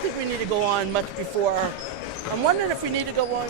don't think we need to go on much before. I'm wondering if we need to go on.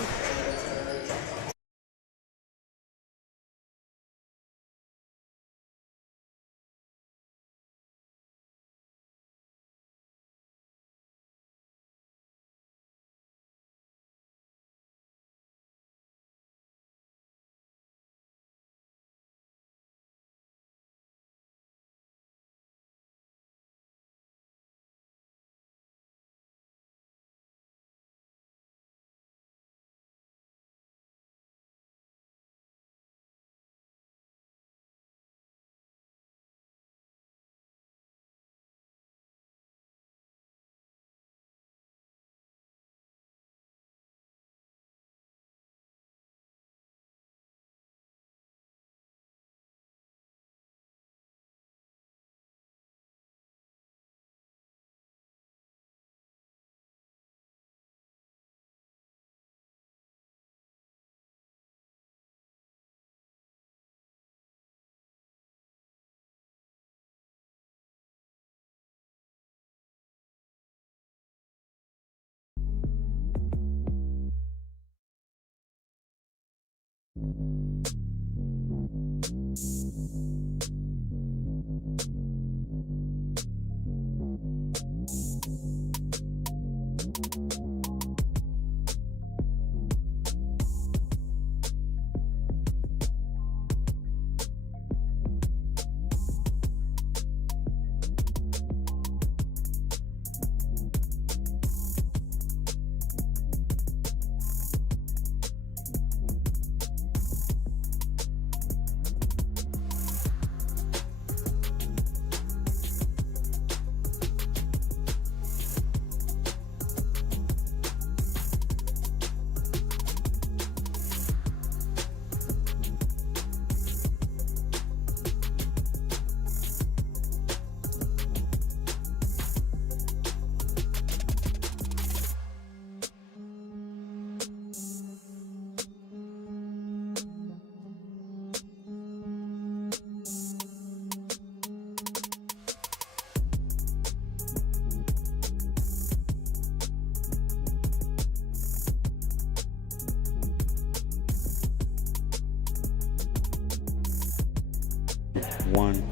One.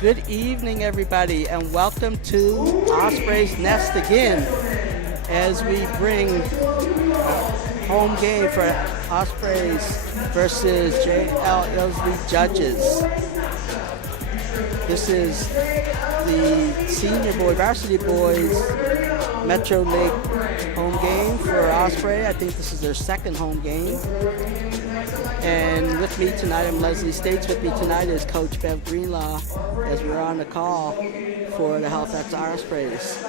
Good evening, everybody, and welcome to Osprey's Nest again as we bring home game for Ospreys versus J.L. Ilsley Judges. This is the senior varsity boys Metro League home game for Osprey. I think this is their second home game. And with me tonight, I'm Leslie States. With me tonight is Coach Bev Greenlaw as we're on the call for the Halifax Ospreys.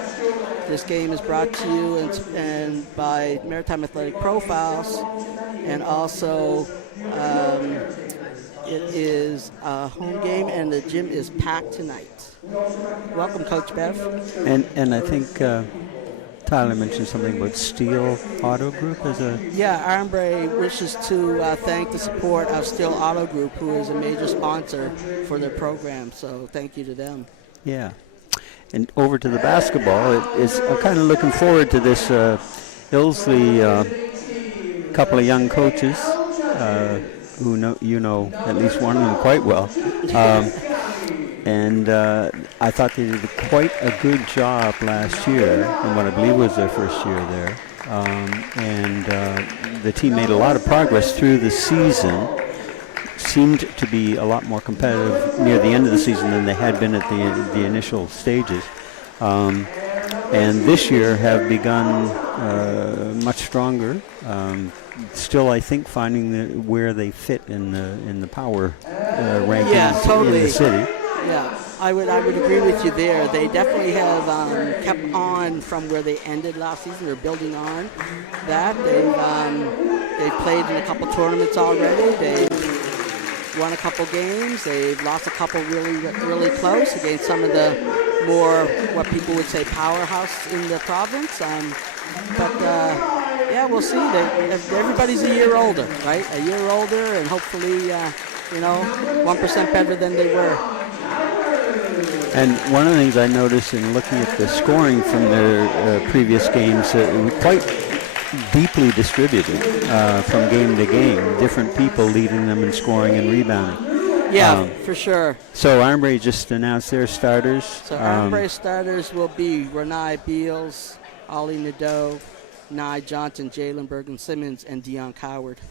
This game is brought to you and by Maritime Athletic Profiles, and also it is a home game and the gym is packed tonight. Welcome, Coach Bev. And I think Tyler mentioned something about Steel Auto Group as a... Yeah, Armbrae wishes to thank the support of Steel Auto Group, who is a major sponsor for their program, so thank you to them. Yeah. And over to the basketball, I'm kind of looking forward to this Ilsley couple of young coaches who know at least one of them quite well. And I thought they did quite a good job last year in what I believe was their first year there. And the team made a lot of progress through the season. Seemed to be a lot more competitive near the end of the season than they had been at the initial stages. And this year have begun much stronger. Still, I think, finding where they fit in the power rankings in the city. Yeah, I would agree with you there. They definitely have kept on from where they ended last season. They're building on that. They've played in a couple tournaments already. They've won a couple games. They've lost a couple really close against some of the more what people would say powerhouse in the province. Yeah, we'll see. Everybody's a year older, right? A year older, and hopefully 1% better than they were. And one of the things I noticed in looking at the scoring from their previous games, it was quite deeply distributed from game to game. Different people leading them in scoring and rebounding. Yeah, for sure. So Armbrae just announced their starters. So Armbrae starters will be Renai Beals, Ollie Nadeau, Nye Johnson, Jalen Bergen-Simmons, and Dion Coward.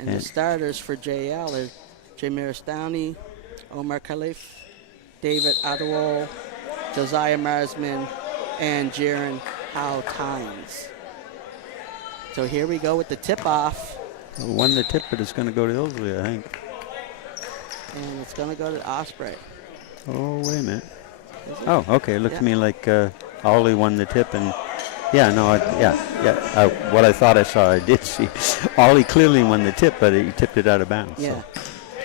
And the starters for JL are Jamaris Downey, Omar Khalif, David Adewole, Josiah Marsman, and Jaron Howe Tynes. So here we go with the tip-off. Won the tip, but it's going to go to Ilsley, I think. And it's going to go to Osprey. Oh, wait a minute. Oh, okay. It looked to me like Ollie won the tip, and what I thought I saw, I did see. Ollie clearly won the tip, but he tipped it out of bounds. Yeah.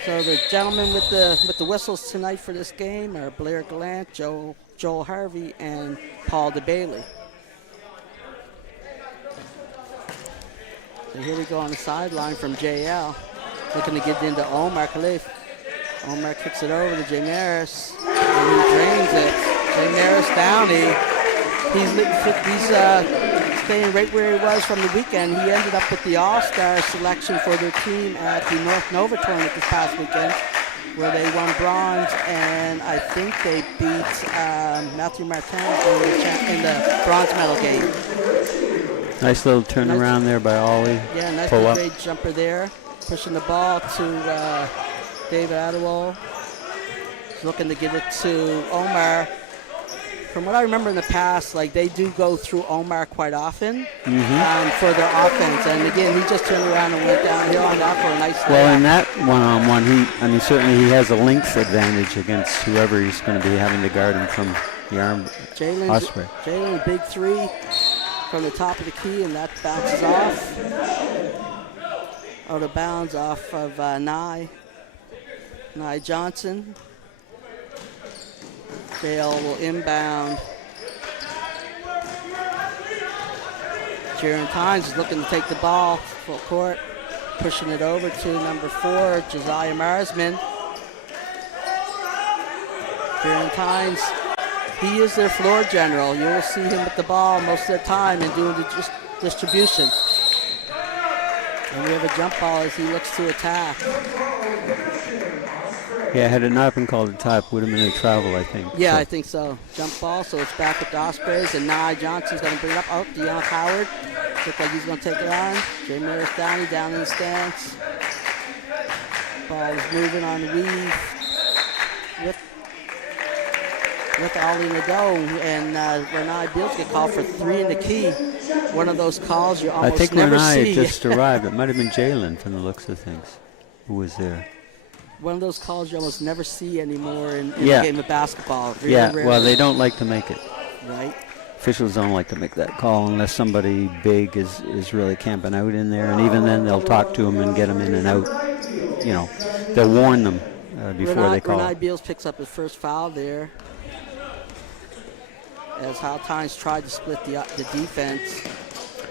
So the gentlemen with the whistles tonight for this game are Blair Gallant, Joel Harvey, and Paul DeBailey. So here we go on the sideline from JL, looking to get into Omar Khalif. Omar kicks it over to Jay Maris, and he drains it. Jay Maris Downey, he's staying right where he was from the weekend. He ended up with the All-Star selection for their team at the North Nova tournament this past weekend, where they won bronze, and I think they beat Matthew Martin in the bronze medal game. Nice little turnaround there by Ollie. Yeah, nice little great jumper there, pushing the ball to David Adewole. He's looking to get it to Omar. From what I remember in the past, like they do go through Omar quite often for their offense. And again, he just turned around and went downhill on that for a nice layup. Well, in that one-on-one, certainly he has a length advantage against whoever he's going to be having to guard him from the arm. Osprey. Jalen, big three from the top of the key, and that bounces off. Out of bounds off of Nye Johnson. Bale will inbound. Jaron Tynes is looking to take the ball full court, pushing it over to number 4, Josiah Marsman. Jaron Tynes, he is their floor general. You will see him with the ball most of the time and doing the distribution. And we have a jump ball as he looks to attack. Yeah, had it not been called a tap, would have been a travel, I think. Yeah, so. I think so. Jump ball, so it's back at the Ospreys, and Nye Johnson's going to bring it up. Oh, Dion Howard. Looks like he's going to take it on. Jay Maris Downey down in the stance. Ball is moving on the weave with Ollie Nadeau, and Renai Beals get called for 3 in the key. One of those calls you almost never see. I think Renai just arrived. It might have been Jalen from the looks of things who was there. One of those calls you almost never see anymore in the game of basketball. Rarely. Well, they don't like to make it. Right. Officials don't like to make that call unless somebody big is really camping out in there, and even then they'll talk to them and get them in and out. They'll warn them before they call. Renai Beals picks up his first foul there, as Howe Tynes tried to split the defense.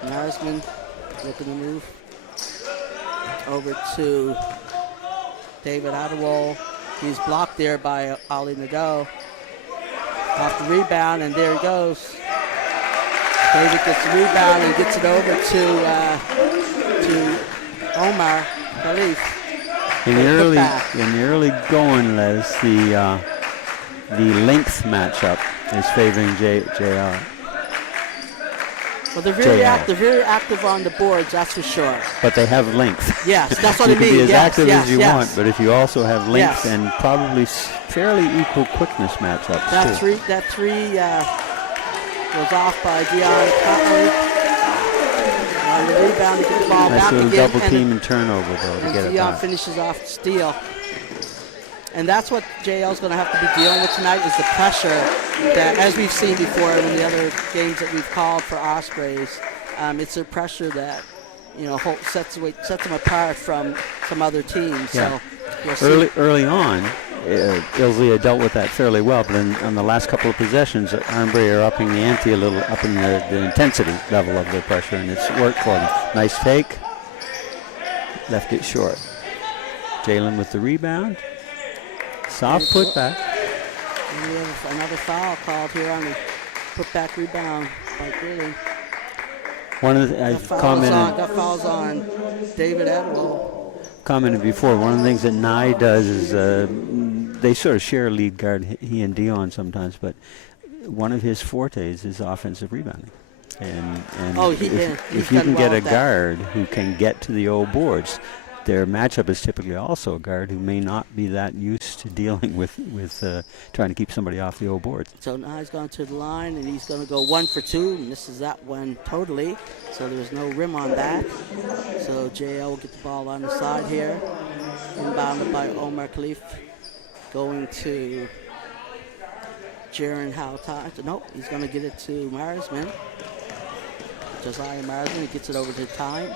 Marsman looking to move over to David Adewole. He's blocked there by Ollie Nadeau. Off the rebound, and there he goes. David gets the rebound and gets it over to Omar Khalif. In the early going, Les, the length matchup is favoring JR. Well, they're very active on the boards, that's for sure. But they have length. Yes, that's what I mean. You can be as active as you want, but if you also have length Yes. and probably fairly equal quickness matchups That too. three was off by Dion Cutler. On the rebound to get the ball Nice back little again. double team and turnover though to get it Dion back. finishes off the steal. And that's what JL's going to have to be dealing with tonight is the pressure that, as we've seen before in the other games that we've called for Ospreys, it's the pressure that sets them apart from some other teams. Yeah. So we'll Early on, Ilsley had dealt with that fairly well, but on the last couple of possessions, Armbrae are upping the ante a little, upping the intensity level of their pressure, and it's worked for them. Nice fake, left it short. Jalen with the rebound. Soft putback. And we have another foul called here on the put-back rebound by Grilling. One of the, I've commented. That foul's on David Adwell. Commented before. One of the things that Nye does is they sort of share a lead guard, he and Dion sometimes, but one of his fortes is offensive rebounding. And if you can get a guard who can get to the old boards, their matchup is typically also a guard who may not be that used to dealing with trying to keep somebody off the old boards. So now he's gone to the line, and he's going to go 1 for 2, and misses that one totally. So there's no rim on that. So JL will get the ball on the side here. Inbounded by Omar Khalif. Going to Jaron Howtime. Nope, he's going to get it to Marsman. Josiah Marsman, he gets it over to Times.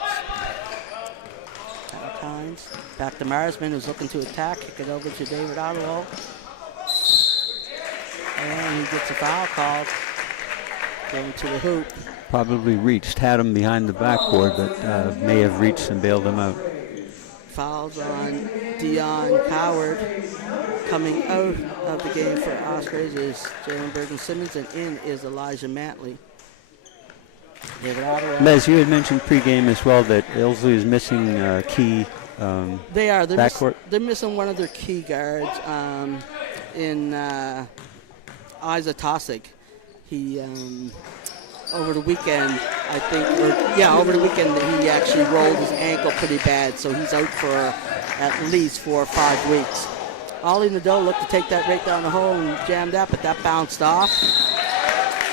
Times. Back to Marsman, who's looking to attack. Kick it over to David Ottawa. And he gets a foul called. Going to the hoop. Probably reached, had him behind the backboard, but may have reached and bailed him out. Fouls on Dion Coward. Coming out of the game for Osprey is Jalen Bergen-Simmons, and in is Elijah Mantley. David Ottawa. Les, you had mentioned pregame as well that Ilsley is missing key They are. backcourt. They're missing one of their key guards in Isa Tosic. He, over the weekend, I think, over the weekend he actually rolled his ankle pretty bad, so he's out for at least 4 or 5 weeks. Ollie Nadeau looked to take that right down the hole and jammed that, but that bounced off.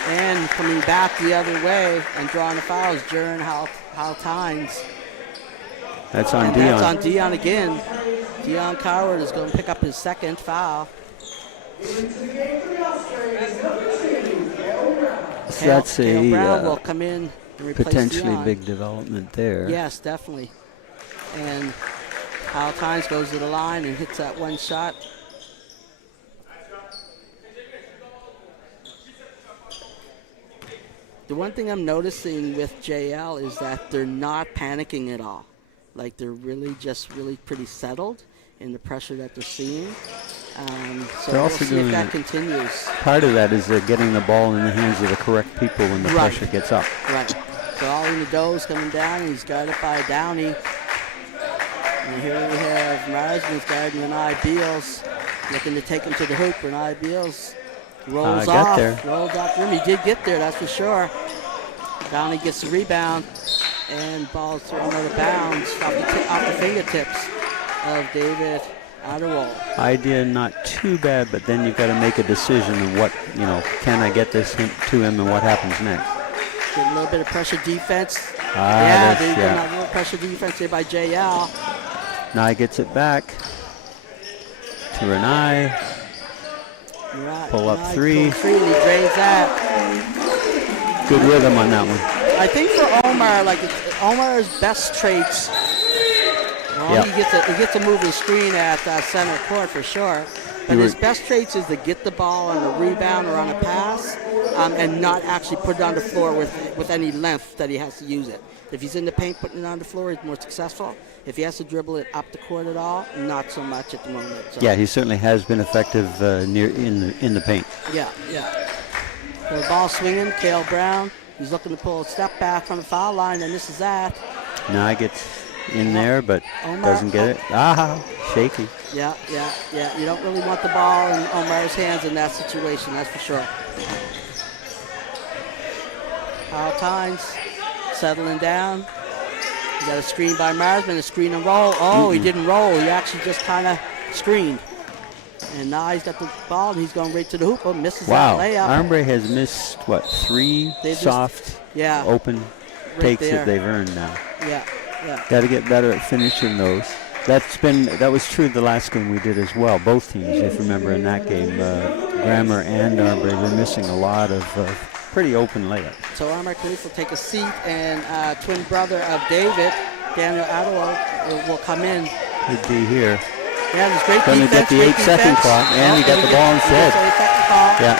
And coming back the other way and drawing the foul is Jaron Howtines. That's on and Dion. That's on Dion again. Dion Coward is going to pick up his second foul. So that's Cale Brown will come in and replace potentially Dion. big development there. Yes, definitely. And Howtines goes to the line and hits that one shot. The one thing I'm noticing with JL is that they're not panicking at all. Like they're really pretty settled in the pressure that they're seeing. So they're we'll also see if that continues. Part of that is getting the ball in the hands of the correct people when the pressure gets up. Right. So Ollie Nadeau's coming down, and he's guarded by Downey. And here we have Marsman's guarding Renai Beals, looking to take him to the hoop. Renai Beals rolls off rim. He did get there, that's for sure. Downey gets the rebound, and ball's thrown out of bounds off the fingertips of David Ottawa. Idea not too bad, but then you've got to make a decision of what, can I get this to him and what happens next? Get a little bit of pressure defense. They've got a little pressure defense here by JL. Nye gets it back to Renai. Pull up three. He drains that. Good rhythm on that one. I think for Omar, Omar's best traits, he gets a moving screen at center court for sure. But his best traits is to get the ball on a rebound or on a pass and not actually put it on the floor with any length that he has to use it. If he's in the paint putting it on the floor, he's more successful. If he has to dribble it up the court at all, not so much at the moment. So. Yeah, he certainly has been effective in the paint. Yeah. So the ball swinging, Cale Brown. He's looking to pull a step back on the foul line, and this is that. Nye gets in there, but doesn't get it. Shaky. Yeah. You don't really want the ball in Omar's hands in that situation, that's for sure. Howtines settling down. You got a screen by Marsman, a screen and roll. Oh, he didn't roll. He actually just kind of screened. And now he's got the ball, and he's going right to the hoop. Oh, misses that layup. Armbrae has missed, 3 soft, open takes that they've earned now. Yeah. Got to get better at finishing those. That was true the last game we did as well. Both teams, if you remember in that game, Grammer and Armbrae were missing a lot of pretty open layups. So Omar Khalif will take a seat, and twin brother of David, Daniel Ottawa, will come in. He'd be here. Yeah, there's great defense. Going to get the 8-second clock, and he got the ball instead.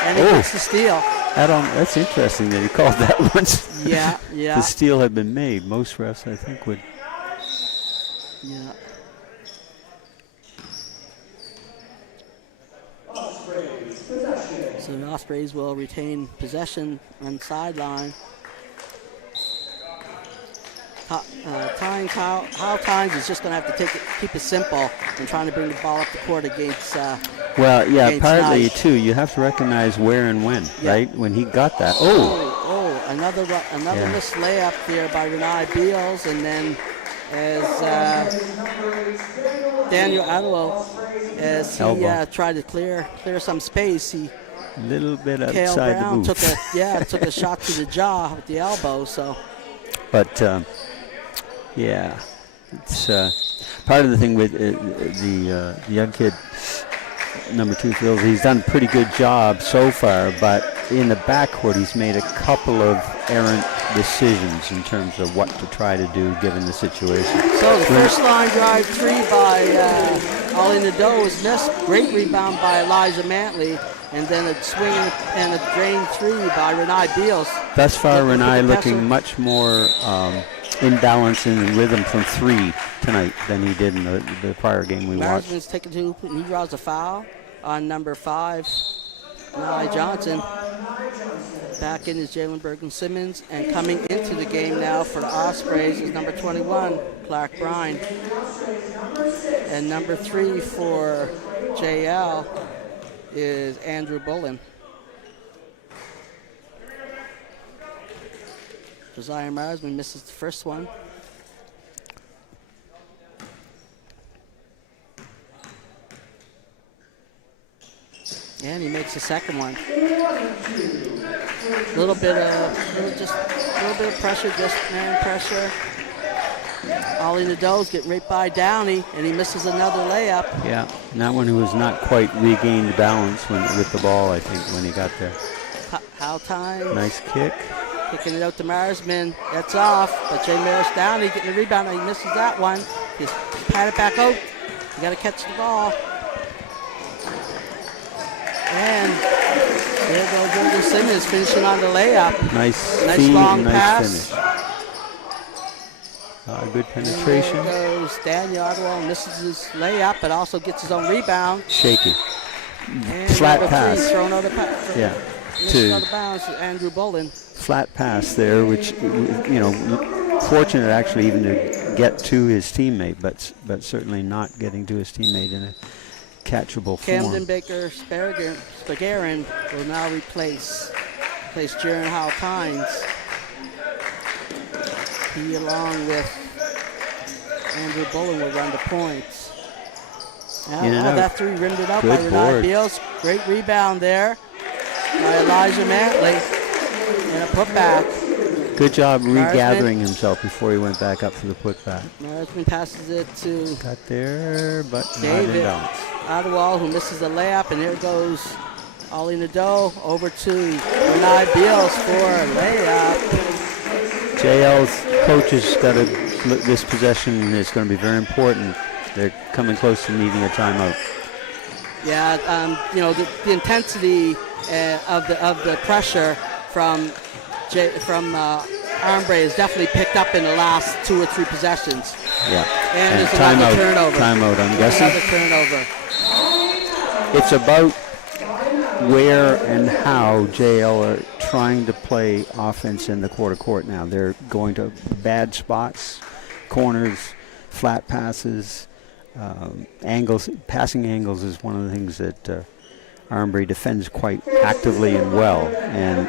And he gets the steal. That's interesting that he called that once. Yeah. The steal had been made. Most refs, I think, would. Yeah. So the Ospreys will retain possession on the sideline. How Tynes is just going to have to keep it simple and trying to bring the ball up the court against. Well, yeah, against partly Knight. too. You have to recognize where and when, right? When he got that. Another missed layup there by Renai Beals, and then as Daniel Adwell, as he tried to clear some space, he little bit Cale outside Brown the booth. took a shot to the jaw with the elbow. So, but it's part of the thing with the young kid, number 2 Phil. He's done a pretty good job so far, but in the backcourt, he's made a couple of errant decisions in terms of what to try to do given the situation. So the first line drive 3 by Ollie Nadeau was missed. Great rebound by Elijah Mantley. And then a swing and a drain 3 by Renai Beals. Thus far, Renai looking much more in balance and in rhythm from 3 tonight than he did in the prior game we watched. Marsman's taking 2, and he draws a foul on number 5, Renai Johnson. Back in is Jalen Bergen-Simmons, and coming into the game now for the Ospreys is number 21, Clark Brine. And number 3 for JL is Andrew Bullen. Josiah Marsman misses the first one. And he makes the second one. A little bit of pressure, just man pressure. Ollie Nadeau's getting right by Downey, and he misses another layup. Yeah, and that one who was not quite regained balance with the ball, I think, when he got there. How time. Nice kick. Kicking it out to Marsman. That's off, but Jay Maris Downey getting the rebound. He misses that one. He's pat it back out. You got to catch the ball. And there goes Jordan Simmons finishing on the layup. Nice long nice pass. Finish. Good penetration. And there goes Daniel Otterwell, misses his layup, but also gets his own rebound. Shaky. And Flat pass. 3 thrown out of bounds. Yeah. Out of bounds to Andrew Bullen. Flat pass there, which, fortunate actually even to get to his teammate, but certainly not getting to his teammate in a catchable form. Camden Baker Spagarin will now replace Jaron Howell Tynes. He, along with Andrew Bullen, will run the points. That 3 rimmed it out by Renai Beals. Great rebound there by Elijah Mantley. And a putback. Good job regathering himself before he went back up for the putback. Marsman passes it to got there, but David not in bounds. Adewale, who misses a layup, and here goes Ollie Nadeau over to Renai Beals for a layup. JL's coaches got to look. This possession is going to be very important. They're coming close to needing a timeout. Yeah, the intensity of the pressure from Armbrae is definitely picked up in the last 2 or 3 possessions. Yeah. And there's another turnover. Timeout, I'm guessing. Another turnover. It's about where and how JL are trying to play offense in the quarter court now. They're going to bad spots, corners, flat passes, angles. Passing angles is one of the things that Armbrae defends quite actively and well. And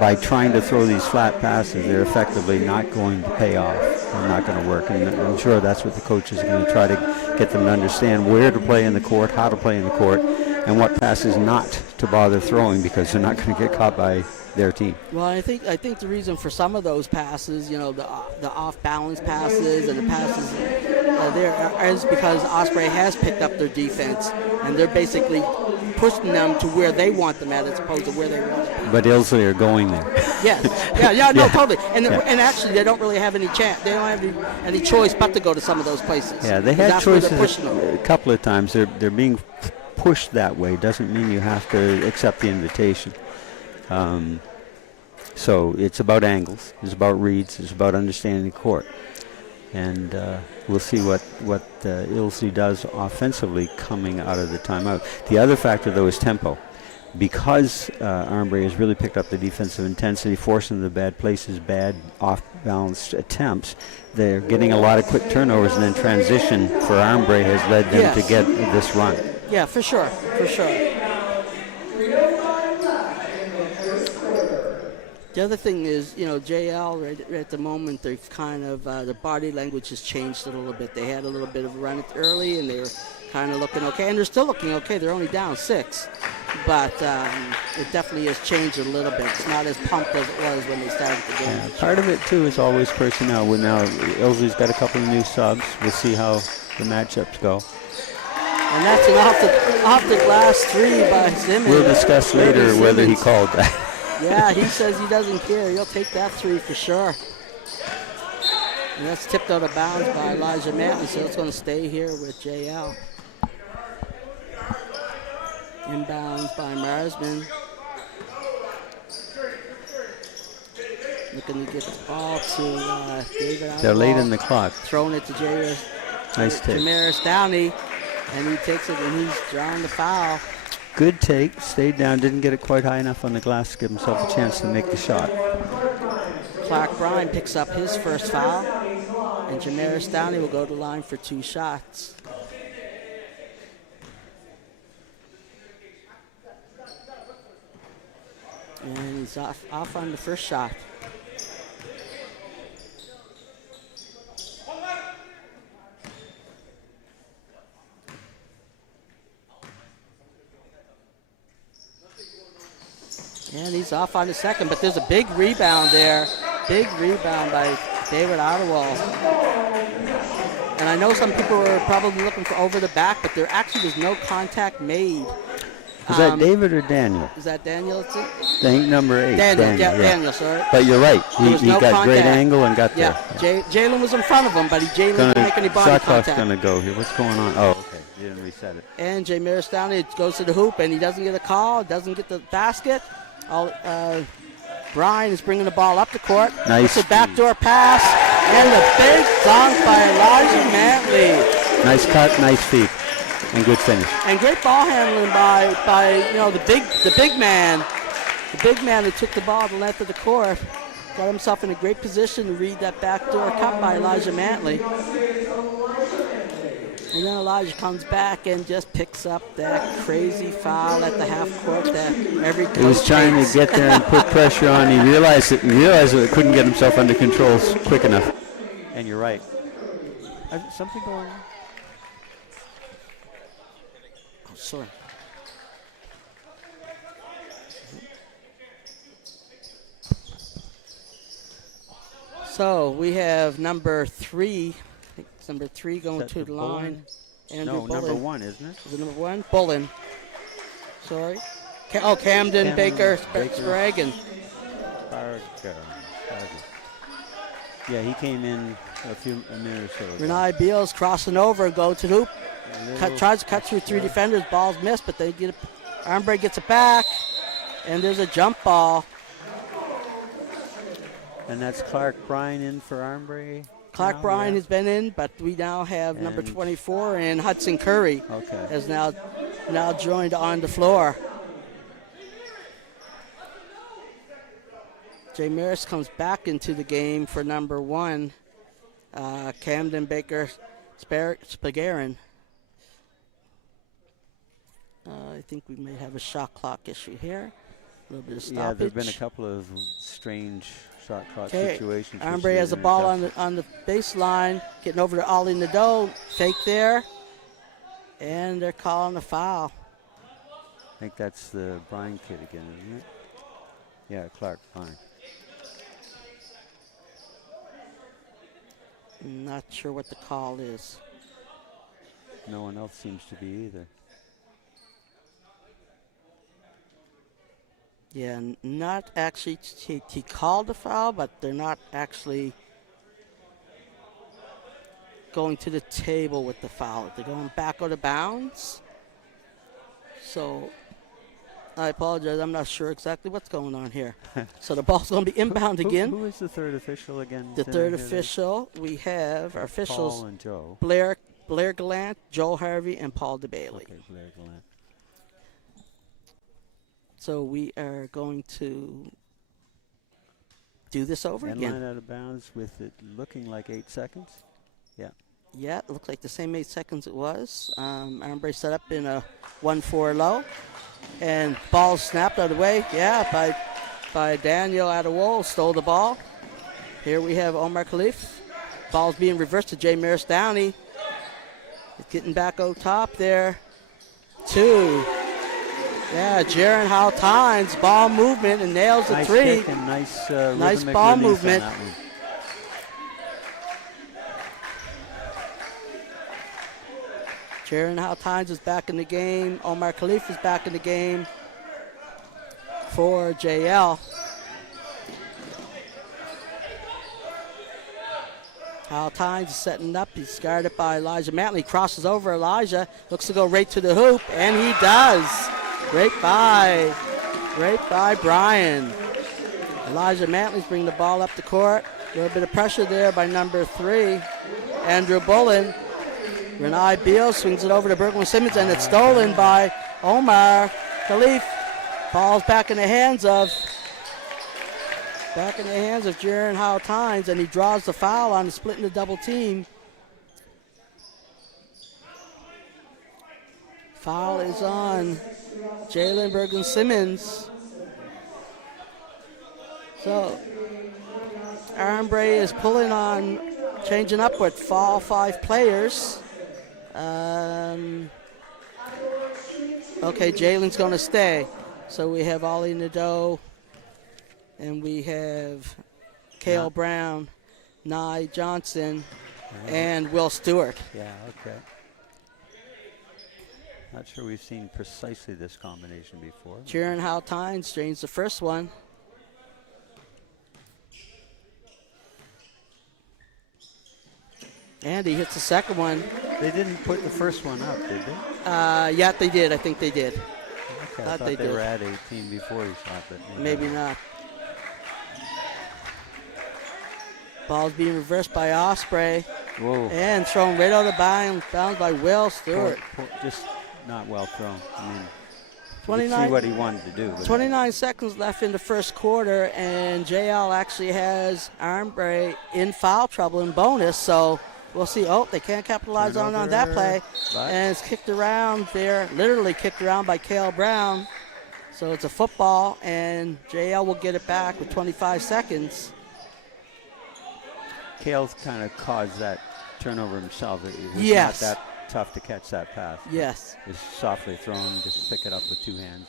by trying to throw these flat passes, they're effectively not going to pay off. They're not going to work. And I'm sure that's what the coaches are going to try to get them to understand, where to play in the court, how to play in the court, and what passes not to bother throwing, because they're not going to get caught by their team. Well, I think the reason for some of those passes, the off-balance passes and the passes there is because Osprey has picked up their defense, and they're basically pushing them to where they want them at, as opposed to where they want them. But Ilsley are going there. Yes. No, totally. And actually, they don't really have any chance. They don't have any choice but to go to some of those places. Yeah, they had choices a couple of times. They're being pushed that way. Doesn't mean you have to accept the invitation. So it's about angles, it's about reads, it's about understanding the court. And we'll see what Ilsley does offensively coming out of the timeout. The other factor, though, is tempo. because Armbrae has really picked up the defensive intensity, forcing the bad places, bad off-balance attempts, they're getting a lot of quick turnovers, and then transition for Armbrae has led them to get this run. Yeah, for sure, for sure. The other thing is, you know, JL right at the moment, they've kind of, the body language has changed a little bit. They had a little bit of a run early, and they were kind of looking okay, and they're still looking okay. They're only down 6, but it definitely has changed a little bit. It's not as pumped as it was when they started the game. Yeah, part of it, too, is always personnel. Well, now Ilsley's got a couple of new subs. We'll see how the matchups go. And that's an off-the-glass 3 by Simmons. We'll discuss later whether he called that. Yeah, he says he doesn't care. He'll take that 3 for sure. And that's tipped out of bounds by Elijah Manton, so it's going to stay here with JL. Inbounds by Marsman. Looking to get the ball to David. They're late in the clock. Throwing it to Nice take. Jamaris Downey, and he takes it and he's drawing the foul. Good take. Stayed down. Didn't get it quite high enough on the glass to give himself a chance to make the shot. Clark Bryan picks up his first foul, and Jamaris Downey will go to the line for 2 shots. And he's off on the first shot. And he's off on the second, but there's a big rebound there. Big rebound by David Ottawald. And I know some people were probably looking for over the back, but there actually was no contact made. Is that David or Daniel? Is that Daniel? I think number 8. Daniel, sorry. But you're right. He no got contact. great angle and got there. Yeah, Jalen was in front of him, but Jalen didn't make any body shot contact. clock's going to go here. What's going on? Oh, okay. You didn't reset it. And Jamaris Downey goes to the hoop, and he doesn't get a call, doesn't get the basket. Bryan is bringing the ball up the court. Nice. It's a backdoor pass, and the big dunk by Elijah Mantley. Nice cut, nice feed, and good finish. And great ball handling by the big man. The big man that took the ball to the length of the court. Got himself in a great position to read that backdoor cut by Elijah Mantley. And then Elijah comes back and just picks up that crazy foul at the half court that every coach He was trying to get there and put pressure on. He realized that he couldn't get himself under control quick enough. And you're right. Something going on? Oh, sorry. So we have number 3. I think it's number 3 going to the line. Andrew No, Bullen. number 1, isn't it? Is it number 1? Bullen. Sorry. Camden Baker Sprague. Yeah, he came in a minute or so ago. Renai Beals crossing over, go to the hoop. Tries to cut through 3 defenders. Ball's missed, but they get it. Armbrae gets it back, and there's a jump ball. And that's Clark Bryan in for Armbrae. Clark Bryan has been in, but we now have number 24 and Hudson Curry has now joined on the floor. Jay Maris comes back into the game for number 1, Camden Baker Spagarin. I think we may have a shot clock issue here. A little bit of stoppage. Yeah, there have been a couple of strange shot clock situations. Armbrae has the ball on the baseline, getting over to Ollie Nadeau. Fake there, and they're calling a foul. I think that's the Bryan kid again, isn't it? Yeah, Clark Bryan. Not sure what the call is. No one else seems to be either. Yeah, not actually. He called the foul, but they're not actually going to the table with the foul. They're going back out of bounds. So I apologize. I'm not sure exactly what's going on here. So the ball's going to be inbound again. Who is the third official again? The third official, we have our officials, Paul and Joe. Blair Gallant, Joel Harvey, and Paul DeBailey. Okay, Blair Gallant. So we are going to do this over End again. line out of bounds with it looking like 8 seconds. Yeah. Yeah, it looks like the same 8 seconds it was. Armbrae set up in a 1-4 low. And ball snapped out of the way. Yeah, by Daniel Adewole, stole the ball. Here we have Omar Khalif. Ball's being reversed to Jay Maris Downey. It's getting back on top there. 2. Yeah, Jaron Howell-Tynes, ball movement and nails the nice 3. Kick and nice ball release movement. on that one. Jaron Howell-Tynes is back in the game. Omar Khalif is back in the game for JL. Howell-Tynes is setting up. He's guarded by Elijah Mantley. Crosses over Elijah. Looks to go right to the hoop, and he does. Great by Brian. Elijah Mantley's bringing the ball up the court. A little bit of pressure there by number 3, Andrew Bullen. Renai Beal swings it over to Berglund Simmons, and it's stolen by Omar Khalif. Ball's back in the hands of Jaron Howell-Tynes, and he draws the foul on the splitting the double team. Foul is on Jalen Berglund Simmons. So Armbrae is pulling on, changing up with all 5 players. Okay, Jalen's going to stay. So we have Ollie Nadeau, and we have Cale Brown, Nye Johnson, and Will Stewart. Yeah, okay. Not sure we've seen precisely this combination before. Jaron Howell-Tynes drains the first one. And he hits the second one. They didn't put the first one up, did they? Yeah, they did. I think they did. Okay, I thought they were at 18 before he shot, but maybe not. Ball's being reversed by Osprey. Whoa. And thrown right out of bounds by Will Stewart. Just not well thrown. I mean, 29, see what he wanted to do. 29 seconds left in the first quarter, and JL actually has Armbrae in foul trouble in bonus, so we'll see. Oh, they can't capitalize on that play. And it's kicked around there, literally kicked around by Cale Brown. So it's a football, and JL will get it back with 25 seconds. Cale's kind of caused that turnover himself. It was yes. not that tough to catch that pass. Yes. It's softly thrown, just pick it up with 2 hands.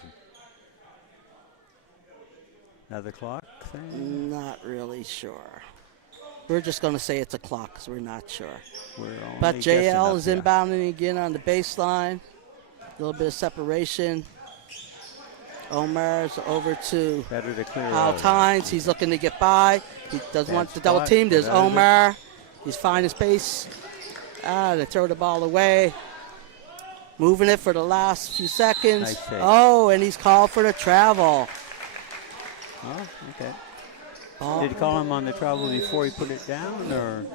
Another clock thing? Not really sure. We're just going to say it's a clock because we're not sure. But JL is inbounding again on the baseline. A little bit of separation. Omar's over to Howell-Tynes. He's looking to get by. He doesn't want the double team. There's Omar. He's finding space. They throw the ball away. Moving it for the last few seconds. Nice and he's called for the travel. Oh, okay. Did he call him on the travel before he put it down or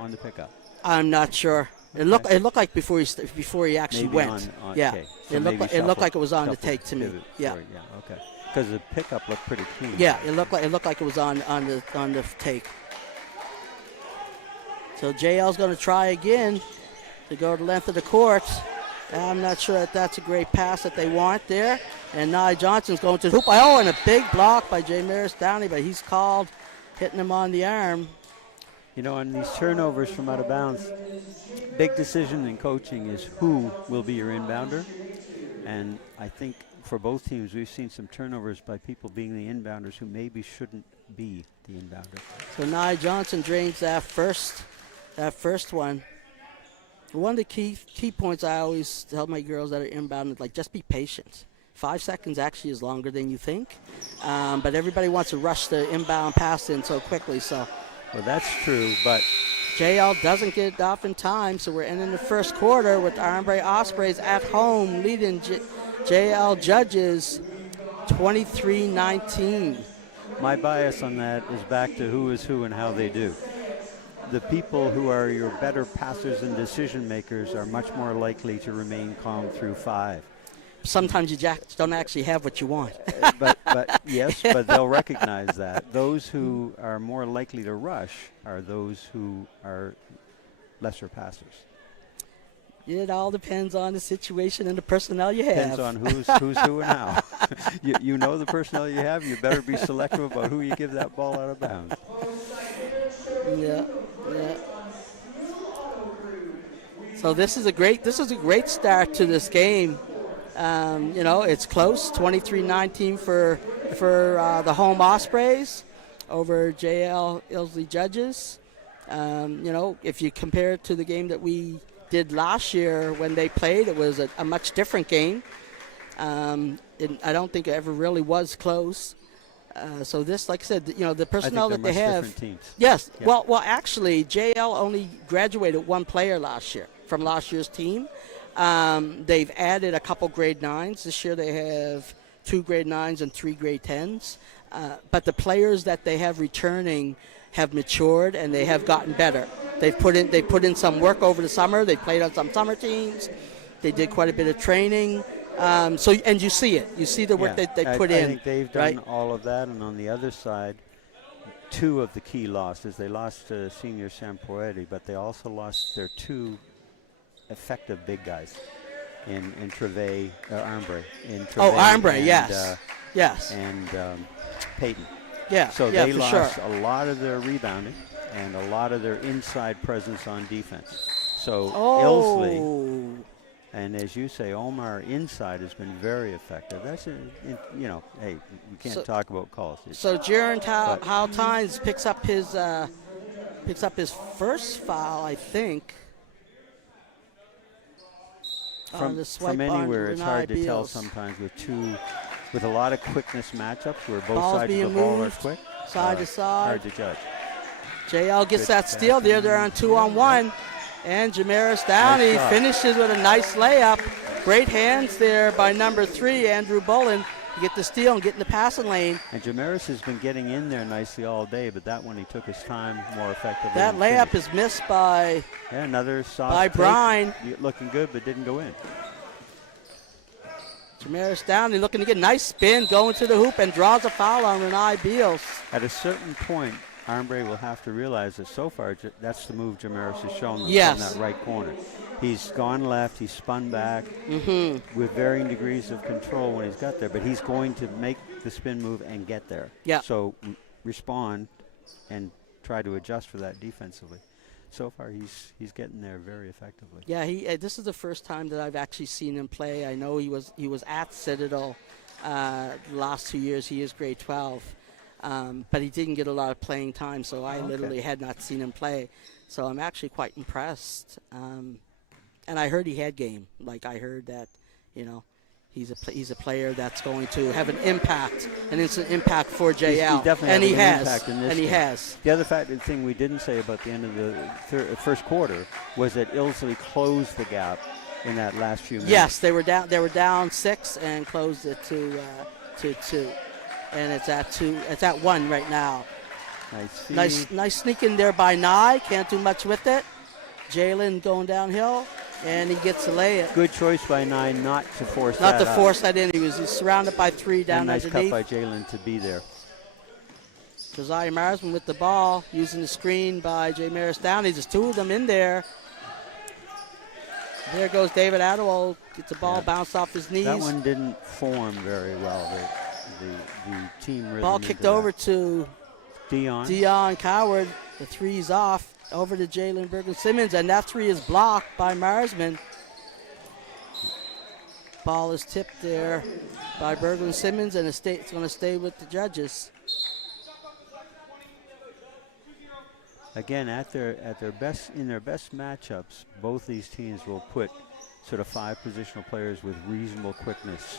on the pickup? I'm not sure. It looked like before he actually maybe went. Okay. So it looked like it was on the take to me. Yeah. Okay. Because the pickup looked pretty clean. Yeah, it looked like it was on the take. So JL's going to try again to go the length of the court. I'm not sure that that's a great pass that they want there. And Nye Johnson's going to the hoop. Oh, and a big block by Jay Maris Downey, but he's called, hitting him on the arm. You know, on these turnovers from out of bounds, big decision in coaching is who will be your inbounder. And I think for both teams, we've seen some turnovers by people being the inbounders who maybe shouldn't be the inbounder. So Nye Johnson drains that first one. One of the key points I always tell my girls that are inbound is, like, just be patient. 5 seconds actually is longer than you think. But everybody wants to rush the inbound pass in so quickly. So. Well, that's true, but JL doesn't get it off in time, so we're ending the first quarter with Armbrae Ospreys at home leading JL Judges 23-19. My bias on that is back to who is who and how they do. The people who are your better passers and decision makers are much more likely to remain calm through 5. sometimes you don't actually have what you want. but yes, but they'll recognize that. Those who are more likely to rush are those who are lesser passers. It all depends on the situation and the personnel you have. Depends on who's who and how. you know the personnel you have. You better be selective about who you give that ball out of bounds. Yeah. So this is a great start to this game. It's close, 23-19 for the home Ospreys over JL Ilsley Judges. If you compare it to the game that we did last year when they played, it was a much different game. I don't think it ever really was close. So this, like I said, the personnel that they have. Different teams. Yes. Yeah. Well, actually, JL only graduated one player last year from last year's team. They've added a couple grade 9s. This year they have 2 grade 9s and 3 grade 10s. But the players that they have returning have matured and they have gotten better. They put in some work over the summer. They played on some summer teams. They did quite a bit of training. And you see it. You see the work that they put in. I think they've done all of that. And on the other side, 2 of the key losses. They lost to Senior Sampoetti, but they also lost their 2 effective big guys in Armbrae. Armbrae, yes. Yes. And Peyton. Yeah. So they lost sure. a lot of their rebounding and a lot of their inside presence on defense. So Ilsley, and as you say, Omar inside has been very effective. That's hey, you can't talk about calls. So Jaron Howe Tynes picks up his first foul, I think. From anywhere, it's hard to tell sometimes with a lot of quickness matchups where both sides of the ball are quick. Side to side. Hard to judge. JL gets that steal there. They're on 2-on-1. And Jamaris Downey finishes with a nice layup. Great hands there by number 3, Andrew Bullen, to get the steal and get in the passing lane. And Jamaris has been getting in there nicely all day, but that one he took his time more effectively. That layup is missed by another soft by Brine. Looking good, but didn't go in. Jamaris Downey looking to get a nice spin, going to the hoop, and draws a foul on Renai Beals. At a certain point, Armbrae will have to realize that so far that's the move Jamaris has shown them yes. from that right corner. He's gone left, he's spun back with varying degrees of control when he's got there, but he's going to make the spin move and get there. Yeah. So respond and try to adjust for that defensively. So far, he's getting there very effectively. Yeah, this is the first time that I've actually seen him play. I know he was at Citadel the last 2 years. He is grade 12, but he didn't get a lot of playing time, so I literally had not seen him play. So I'm actually quite impressed. And I heard he had game. Like I heard that, he's a player that's going to have an instant impact for JL. He's definitely and he an has. impact in this and he game. has. The other thing we didn't say about the end of the first quarter was that Ilsley closed the gap in that last few minutes. Yes, they were down 6 and closed it to 2, and it's at 2. It's at 1 right now. Nice sneak in there by Nye. Can't do much with it. Jalen going downhill. And he gets a layup. Good choice by 9 not to force that in. He's surrounded by 3 down nice underneath. Nice cut by Jalen to be there. Josiah Marsman with the ball, using the screen by J. Maris Downey. There's 2 of them in there. There goes David Adewale. Gets the ball bounced off his knees. That one didn't form very well. The team rhythm. Ball kicked over to Dion Coward. The 3's off. Over to Jalen Bergen-Simmons, and that 3 is blocked by Marsman. Ball is tipped there by Bergen-Simmons, and it's going to stay with the judges. Again, in their best matchups, both these teams will put sort of 5 positional players with reasonable quickness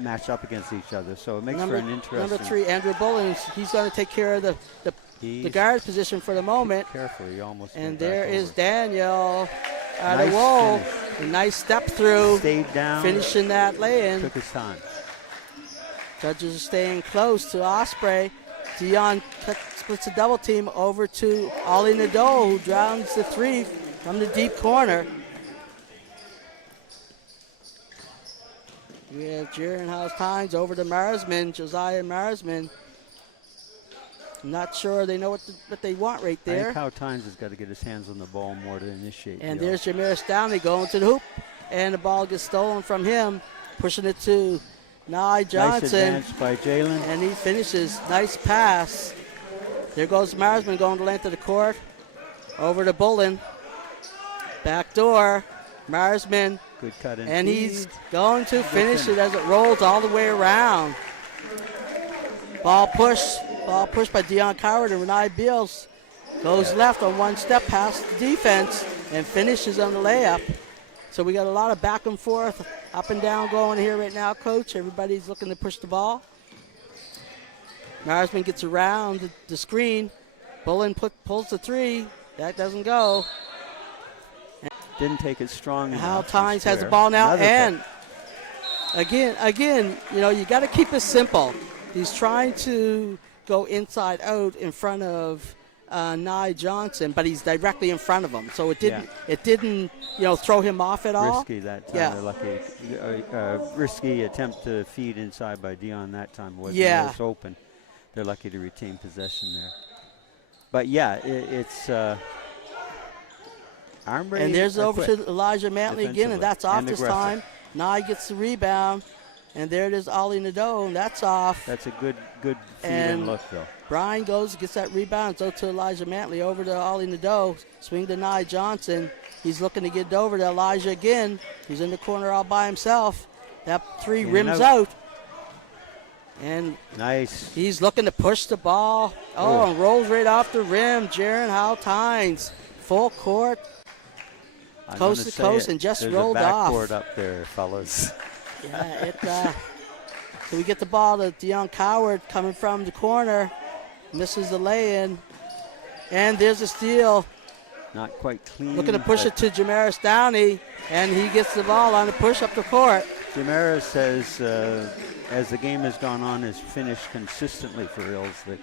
matched up against each other. So it makes for an interesting. Number 3, Andrew Bullen, he's going to take care of the guard position for the moment. Carefully, almost. And there is Daniel Adewale. A nice step through. Stayed down. Finishing that lay-in. Took his time. Judges are staying close to Osprey. Dion splits a double team over to Ollie Nadeau, who drowns the 3 from the deep corner. We have Jaron House Tynes over to Marsman, Josiah Marsman. I'm not sure they know what they want right I there. think Howe Tynes has got to get his hands on the ball more to initiate. And there's Jamaris Downey going to the hoop. And the ball gets stolen from him, pushing it to Nye Johnson. Nice advance by Jalen. And he finishes. Nice pass. There goes Marsman going the length of the court. Over to Bullen. Back door. Marsman. Good cut in. And he's going to finish it as it rolls all the way around. Ball pushed by Deion Coward, and Renai Beals goes left on one step past the defense and finishes on the layup. So we got a lot of back and forth, up and down going here right now, Coach. Everybody's looking to push the ball. Marsman gets around the screen. Bullen pulls the three. That doesn't go. Didn't take it strong enough. Hal Tynes has the ball now, and again, you know, you got to keep it simple. He's trying to go inside out in front of Nye Johnson, but he's directly in front of him, so it didn't, you know, throw him off at all. Risky that time. They're lucky. Risky attempt to feed inside by Dion that time was open. They're lucky to retain possession there. But yeah, it's. Armbrae And there's over to Elijah Mantley again, and that's off this aggressive. time. Nye gets the rebound, and there it is, Ollie Nadeau, and that's off. That's a good feed and look, though. Brian gets that rebound, so to Elijah Mantley, over to Ollie Nadeau, swing to Nye Johnson. He's looking to get it over to Elijah again. He's in the corner all by himself. That three rims out. And nice. He's looking to push the ball. And rolls right off the rim. Jaron Howe Tynes, full court. Coast to coast, and just rolled off. There's a backboard up there, fellas. Yeah, so we get the ball to Deion Coward coming from the corner. Misses the lay-in. And there's a steal. Not quite clean. Looking to push it to Jamaris Downey, and he gets the ball on the push up the court. Jamaris has, as the game has gone on, has finished consistently for Ilsley.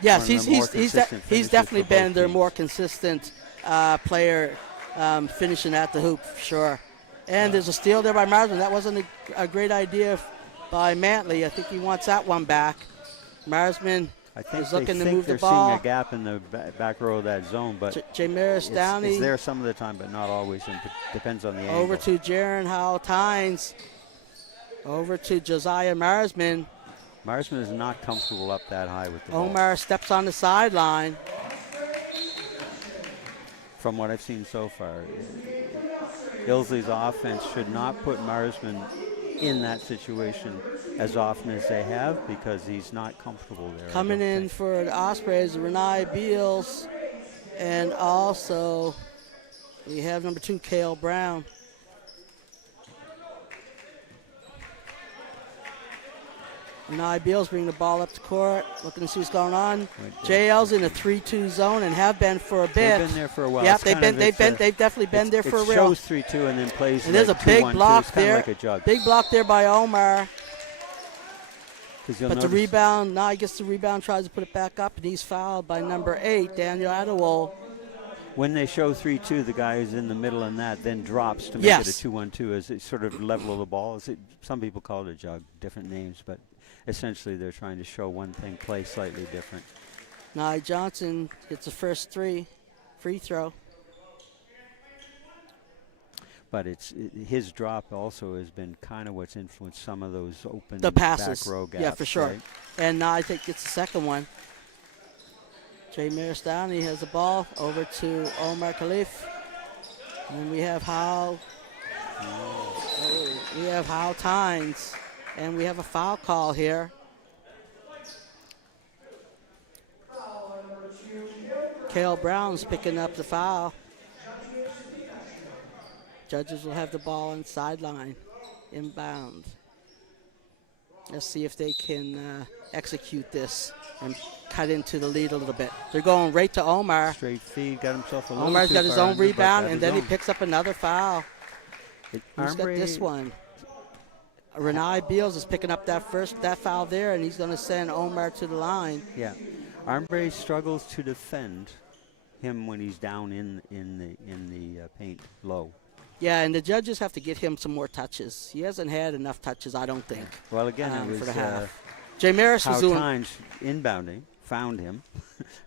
Yes, he's definitely been their more consistent player. Finishing at the hoop, for sure. And there's a steal there by Marsman. That wasn't a great idea by Mantley. I think he wants that one back. Marsman is looking to move the ball. They're seeing a gap in the back row of that zone, but Jamaris Downey. It's there some of the time, but not always, and depends on the angle. Over to Jaron Howe Tynes. Over to Josiah Marsman. Marsman is not comfortable up that high with the ball. Omar steps on the sideline. From what I've seen so far, Ilsley's offense should not put Marsman in that situation as often as they have, because he's not comfortable there. Coming in for the Osprey is Renai Beals, and also we have number 2, Cale Brown. Renai Beals bringing the ball up the court, looking to see what's going on. JL's in a 3-2 zone and have been for a bit. They've been there for a while. Yep, they've definitely been there for a while. It shows 3-2 and then plays. And there's a big block there. Like a jug. Big block there by Omar. But the rebound, Nye gets the rebound, tries to put it back up, and he's fouled by number 8, Daniel Adewole. When they show 3-2, the guy who's in the middle in that then drops to make it a 2-1-2 as it sort of level of the ball. Some people call it a jug, different names, but essentially they're trying to show one thing, play slightly different. Nye Johnson gets the first free throw. But his drop also has been kind of what's influenced some of those open passes. Back row gaps. Yeah, for sure. Right? And Nye gets the second one. Jay Downey has the ball over to Omar Khalif. And we have Howe. We have Howe Tynes. And we have a foul call here. Cale Brown's picking up the foul. Judges will have the ball on sideline, inbound. Let's see if they can execute this and cut into the lead a little bit. They're going right to Omar. Straight feed, got himself a little Omar's too got his far own rebound, and then he own. picks up another foul. Who's got this one? Renai Beals is picking up that foul there, and he's going to send Omar to the line. Yeah, Armbrae struggles to defend him when he's down in the paint low. Yeah, and the judges have to get him some more touches. He hasn't had enough touches, I don't think. Well, again, it was for the half. Jay Maris was how doing. Tynes inbounding found him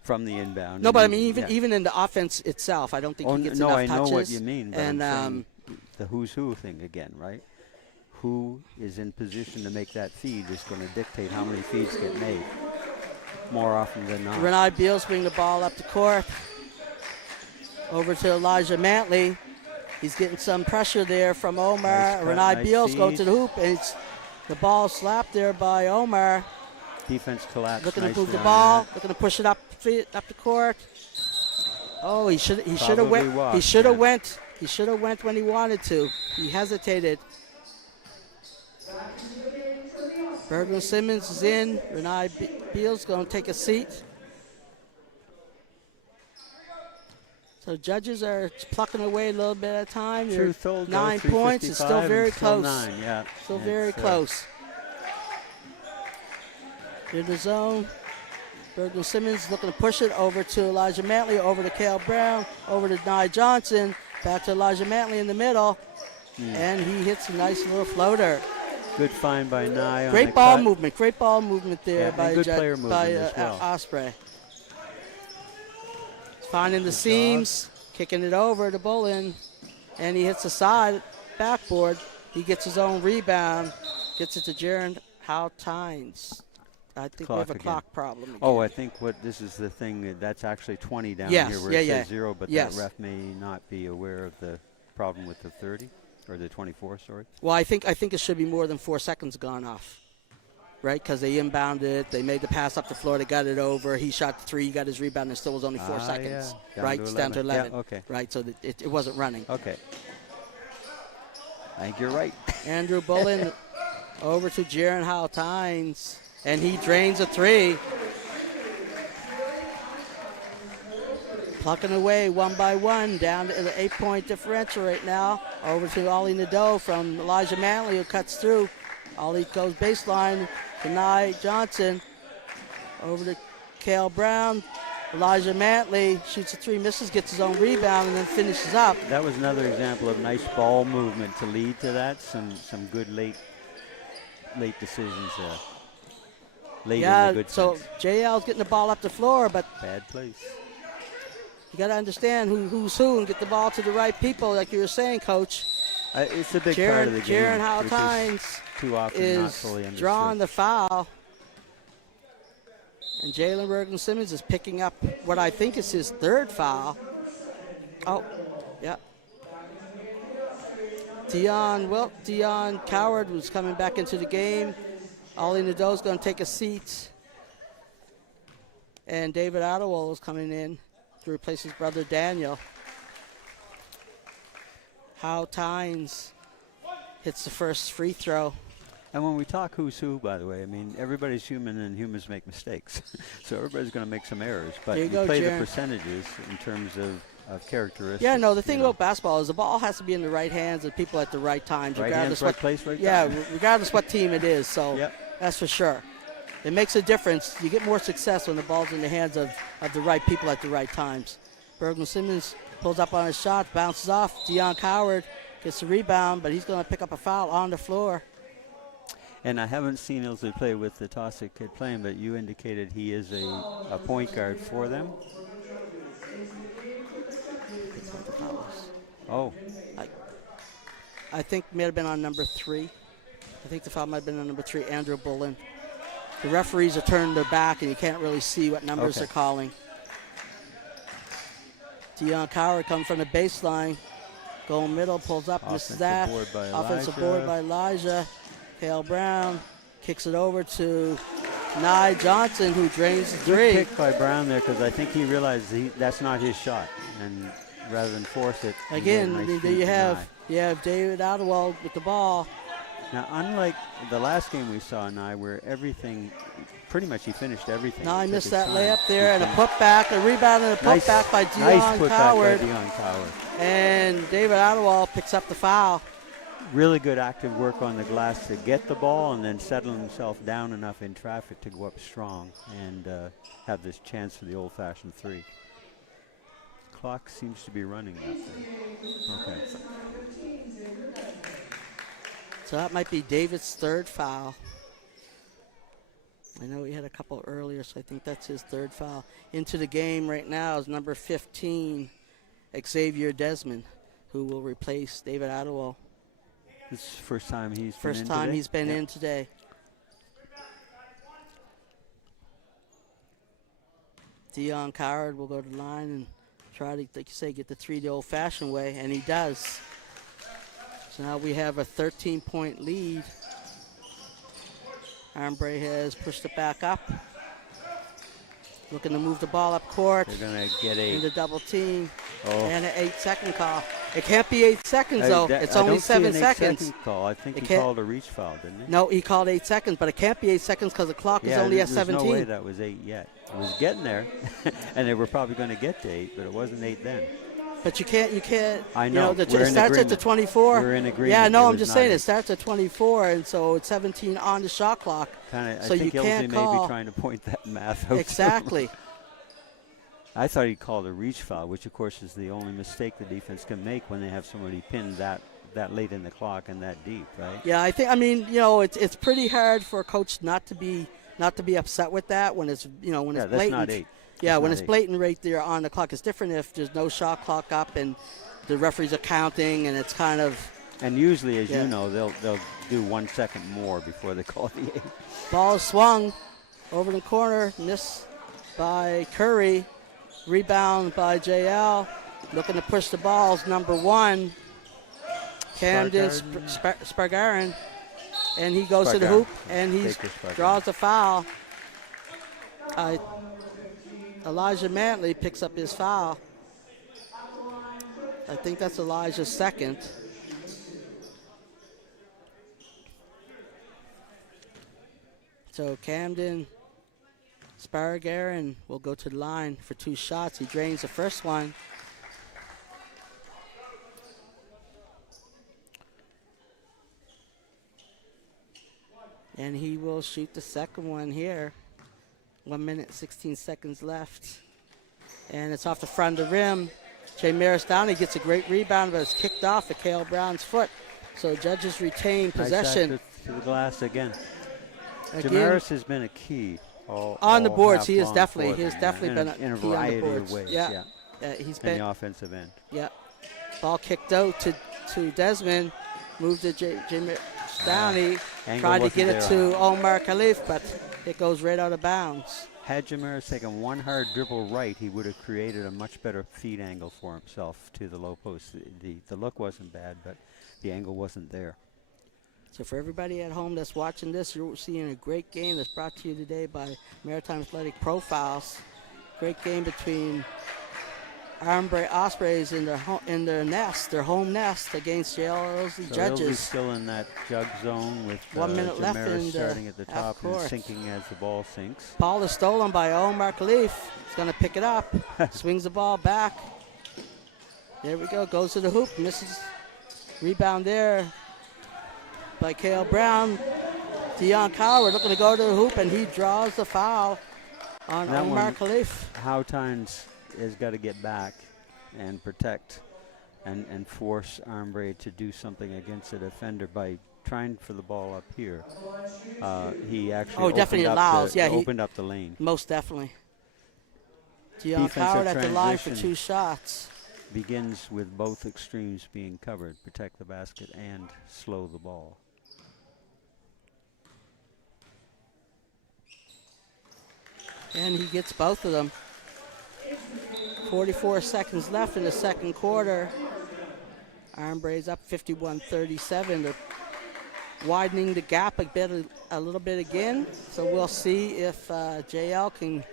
from the inbound. No, but I mean, even in the offense itself, I don't think he gets enough touches. No, I know what you mean. But And I'm saying the who's who thing again, right? Who is in position to make that feed is going to dictate how many feeds get made more often than not. Renai Beals bring the ball up the court. Over to Elijah Mantley. He's getting some pressure there from Omar. Nice Renai Beals feed. go to the hoop, and the ball slapped there by Omar. Defense collapse. Looking nice to move the on ball, that. looking to push it up the court. Oh, he should have Probably went. walked, He should have yeah. went. He should have went when he wanted to. He hesitated. Bergman Simmons is in. Renai Beals going to take a seat. So judges are plucking away a little bit at a time. Truth told, 9 points. It's still very close. 9, yeah. Still very close. In the zone. Bergman Simmons looking to push it over to Elijah Mantley, over to Cale Brown, over to Nye Johnson, back to Elijah Mantley in the middle, and he hits a nice little floater. Good find by Nye on Great the ball cut. movement. Great ball movement there by good player movement as well. Osprey. Finding the seams, kicking it over to Bullen, and he hits the side backboard. He gets his own rebound, gets it to Jaron Howe Tynes. I think we have a clock problem again. Oh, I think this is the thing, that's actually 20 down Yes, here where yeah, it yeah. says 0, but Yes. that ref may not be aware of the problem with the 30, or the 24, sorry. Well, I think it should be more than 4 seconds gone off, right? Because they inbounded, they made the pass up the floor, they got it over. He shot the 3, he got his rebound, and it still was only 4 seconds, yeah. right? It's down to 11, Yeah, okay. right? So that it wasn't running. Okay. I think you're right. Andrew Bullen over to Jaron Howe Tynes, and he drains a 3. Plucking away one by one, down to the 8-point differential right now. Over to Ollie Nadeau from Elijah Mantley, who cuts through. Ollie goes baseline to Nye Johnson. Over to Cale Brown. Elijah Mantley shoots a 3, misses, gets his own rebound, and then finishes up. That was another example of nice ball movement to lead to that. Some good late decisions late in the good so sense. JL's getting the ball up the floor, but Bad place. you got to understand who's who and get the ball to the right people, like you were saying, Coach. It's a big part of the game. Jaron Howe which is Tynes too often not is fully understood. drawing the foul. And Jalen Bergman Simmons is picking up what I think is his 3rd foul. Oh, yeah. Dion Coward was coming back into the game. Ollie Nadeau's going to take a seat. And David Ottawell is coming in to replace his brother Daniel. Howe Tynes hits the first free throw. And when we talk who's who, by the way, I mean, everybody's human and humans make mistakes. So everybody's going to make some errors. But There you go, play Jaron. the percentages in terms of characteristics. Yeah, no, the thing you know. about basketball is the ball has to be in the right hands of people at the right times. Right regardless hands, right what, place, right yeah, time. regardless what team it is. So Yep. that's for sure. It makes a difference. You get more success when the ball's in the hands of the right people at the right times. Bergman Simmons pulls up on his shot, bounces off. Dion Coward gets the rebound, but he's going to pick up a foul on the floor. And I haven't seen Ilsley play with the Tossic kid playing, but you indicated he is a point guard for them. Oh, I think may have been on number 3. I think the foul might have been on number 3, Andrew Bullen. The referees are turning their back, and you can't really see what numbers Okay. they're calling. Dion Coward comes from the baseline, going middle, pulls up, misses that. Offensive board by Elijah. Cale Brown kicks it over to Nye Johnson, who drains the 3. good pick by Brown there, because I think he realized that's not his shot, and rather than force it. he Again, made a nice there feed you to have Nye. David Ottawell with the ball. Now, unlike the last game we saw, Nye, where everything, pretty much he finished everything. Nye Took missed his that time. layup there, and a He putback, a rebound, and a Nice- putback by Nice Dion putback Coward. by Dion Coward. And David Ottawell picks up the foul. Really good active work on the glass to get the ball and then settle himself down enough in traffic to go up strong and have this chance for the old-fashioned 3. Clock seems to be running that thing. Okay. So that might be David's third foul. I know he had a couple earlier, so I think that's his third foul. Into the game right now is number 15, Xavier Desmond, who will replace David Adewale. This is the first time he's First been in time today? he's been in today. Dion Coward will go to the line and try to, like you say, get the three the old-fashioned way, and he does. So now we have a 13-point lead. Armbrae has pushed it back up. Looking to move the ball up court. They're going to get a into double team. Oh. And an 8-second call. It can't be 8 seconds, though. It's I only don't 7 see an seconds. 8-second call. I think It he can't- called a reach foul, didn't he? No, he called 8 seconds, but it can't be 8 seconds because the clock is only at there's 17. no way that was 8 yet. It was getting there, and they were probably going to get to 8, but it wasn't 8 then. But you can't. I know. It We're in starts at the agreement. 24. We're in agreement. Yeah, It no, I'm was just not saying 8. it starts at 24, and so it's 17 on the shot clock. Kinda, So I you think Ilsley can't may call. be trying to point that math out. Exactly. I thought he called a reach foul, which of course is the only mistake the defense can make when they have somebody pinned that late in the clock and that deep, right? Yeah, I mean, it's pretty hard for a coach not to be upset with that when it's it's that's blatant. not 8. Yeah, That's when not it's 8. blatant right there on the clock. It's different if there's no shot clock up and the referees are counting and it's kind of. And usually, as Yeah. you know, they'll do 1 second more before they call the 8. Ball is swung over the corner, missed by Curry, rebound by JL. Looking to push the balls, number 1, Camden Spargarin, and he goes to the hoop and he draws a foul. Elijah Mantley picks up his foul. I think that's Elijah's second. So Camden Spargarin will go to the line for 2 shots. He drains the first one. And he will shoot the second one here. 1 minute, 16 seconds left. And it's off the front of the rim. Jay Maris Downey gets a great rebound, but it's kicked off at Cale Brown's foot. So judges retain possession. Nice to the glass again. Again, Jamaris has been a key on the boards. half he has long definitely for them, been in a a key on the variety boards. of ways. Yeah. He's In been the offensive end. Yeah. Ball kicked out to Desmond. Moved to Jay Downey. Angle Tried to wasn't get it there to Omar Khalif, but it goes right out of bounds. Had Jamaris taken one hard dribble right, he would have created a much better feed angle for himself to the low post. The look wasn't bad, but the angle wasn't there. So for everybody at home that's watching this, you're seeing a great game that's brought to you today by Maritime Athletic Profiles. Great game between Armbrae Ospreys in their nest, their home nest against JL's So Judges. Ilsley's still in that jug zone with 1 minute left Jamaris in the starting at the half top and court. sinking as the ball sinks. Ball is stolen by Omar Khalif. He's going to pick it up. Swings the ball back. There we go. Goes to the hoop. Misses. Rebound there by Cale Brown. Dion Coward looking to go to the hoop, and he draws the foul on That Omar one- Khalif. Howtines has got to get back and protect and force Armbrae to do something against the defender by trying for the ball up here. He actually definitely allows. Yeah, he- opened up the lane. Most definitely. Dion Defensive Coward at the line for transition. 2 shots. Begins with both extremes being covered, protect the basket and slow the ball. And he gets both of them. 44 seconds left in the second quarter. Armbrae's up 51-37. They're widening the gap a little bit again. So we'll see if JL can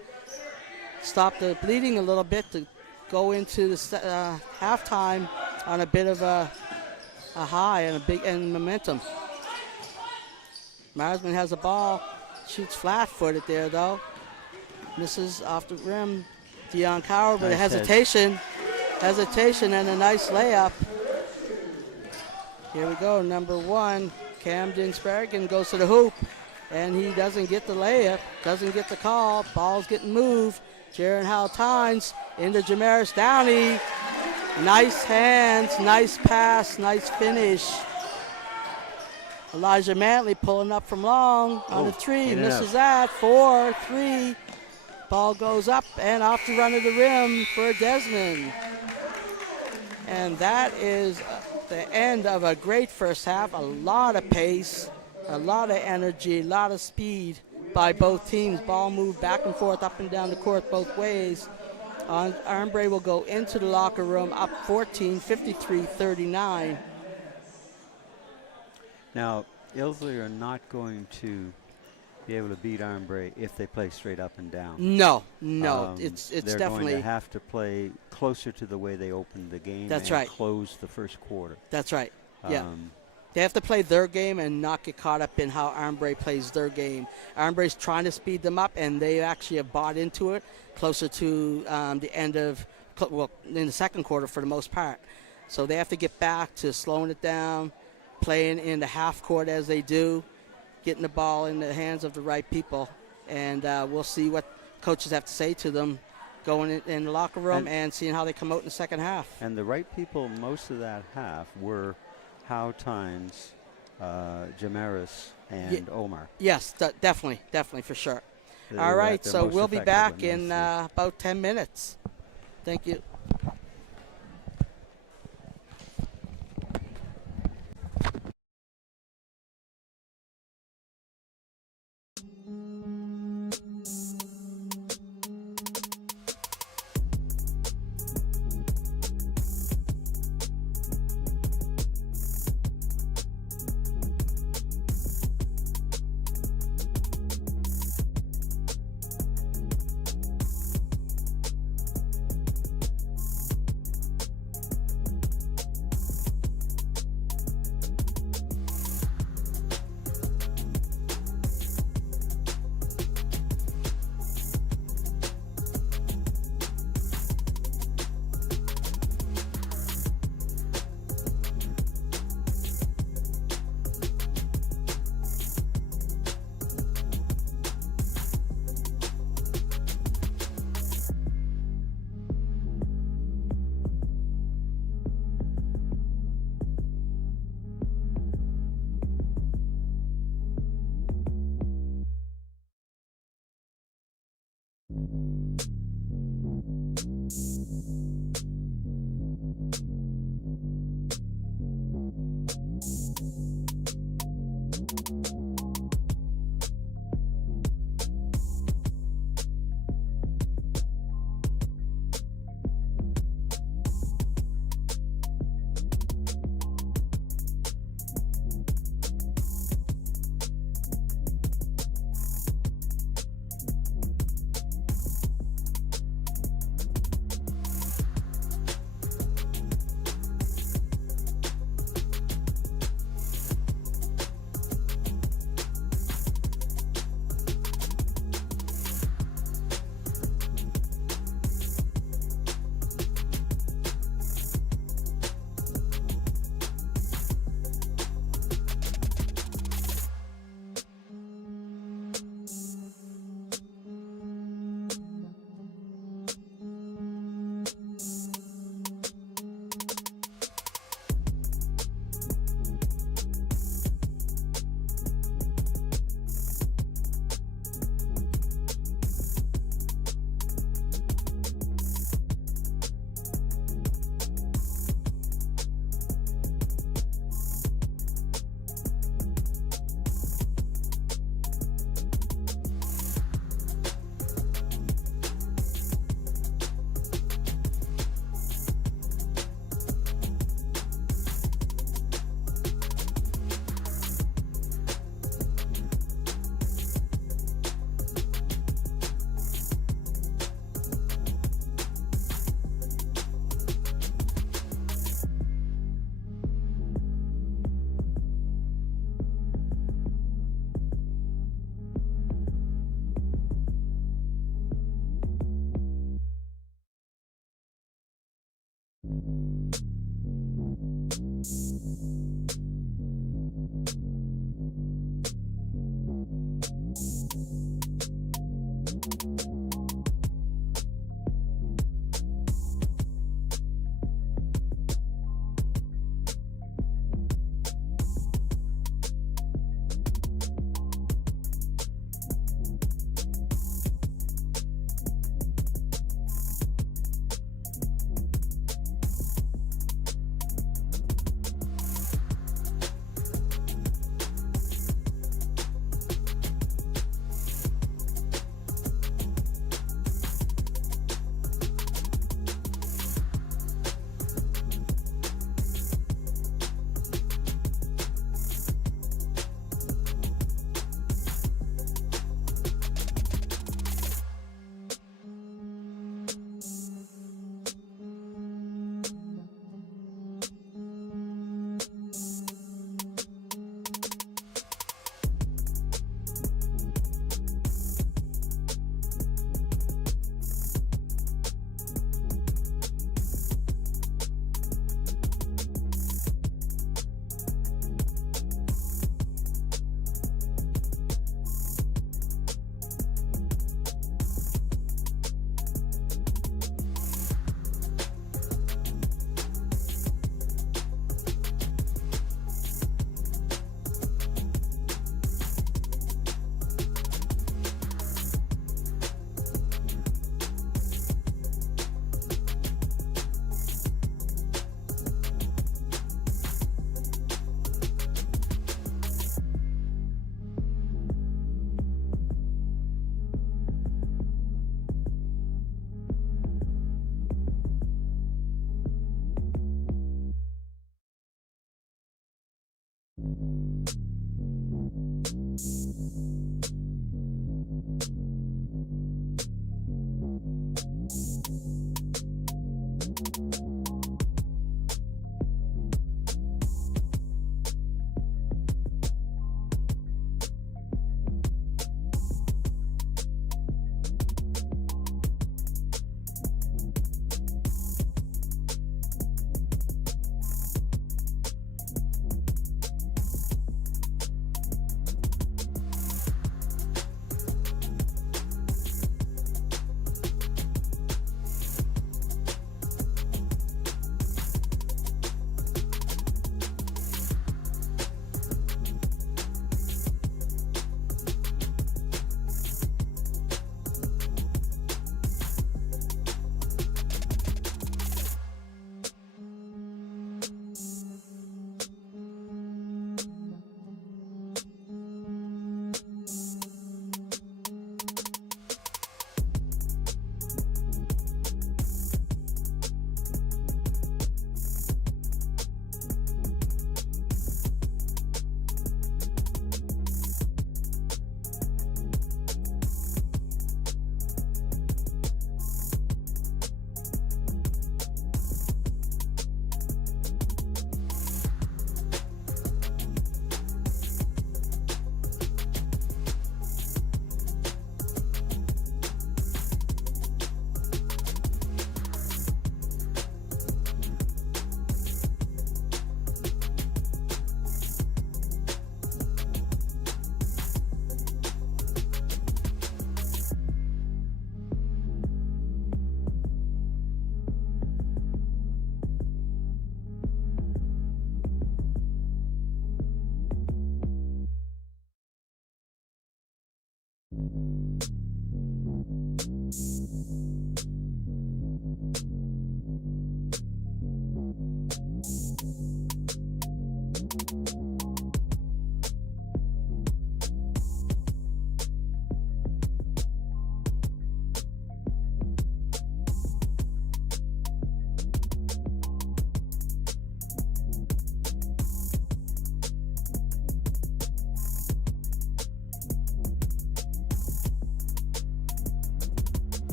stop the bleeding a little bit to go into the halftime on a bit of a high and a big momentum. Marsman has the ball, shoots flat-footed there though. Misses off the rim. Dion Coward with a Nice hesitation and a nice layup. Here we go, number 1, Camden Spargan goes to the hoop, and he doesn't get the layup, doesn't get the call. Ball's getting moved. Jaron Howtines into Jamaris Downey. Nice hands, nice pass, nice finish. Elijah Mantley pulling up from long on the three. in and Misses out. that. 4-3. Ball goes up and off the run of the rim for Desmond. And that is the end of a great first half. A lot of pace, a lot of energy, a lot of speed by both teams. Ball moved back and forth, up and down the court both ways. Armbrae will go into the locker room up 14, 53-39. Now, Ilsley are not going to be able to beat Armbrae if they play straight up and down. No, it's they're definitely. going to have to play closer to the way they opened the game. That's and right. Close the first quarter. That's right. Yeah. They have to play their game and not get caught up in how Armbrae plays their game. Armbrae's trying to speed them up, and they actually have bought into it closer to the end of, well, in the second quarter for the most part. So they have to get back to slowing it down, playing in the half court as they do, getting the ball in the hands of the right people. And we'll see what coaches have to say to them going in the locker room and seeing how they come out in the second half. And the right people most of that half were Howe Tynes, Jamaris, and Omar. Yes, definitely, for sure. They All were right, at their so most we'll be effective back when in they see. about 10 minutes. Thank you.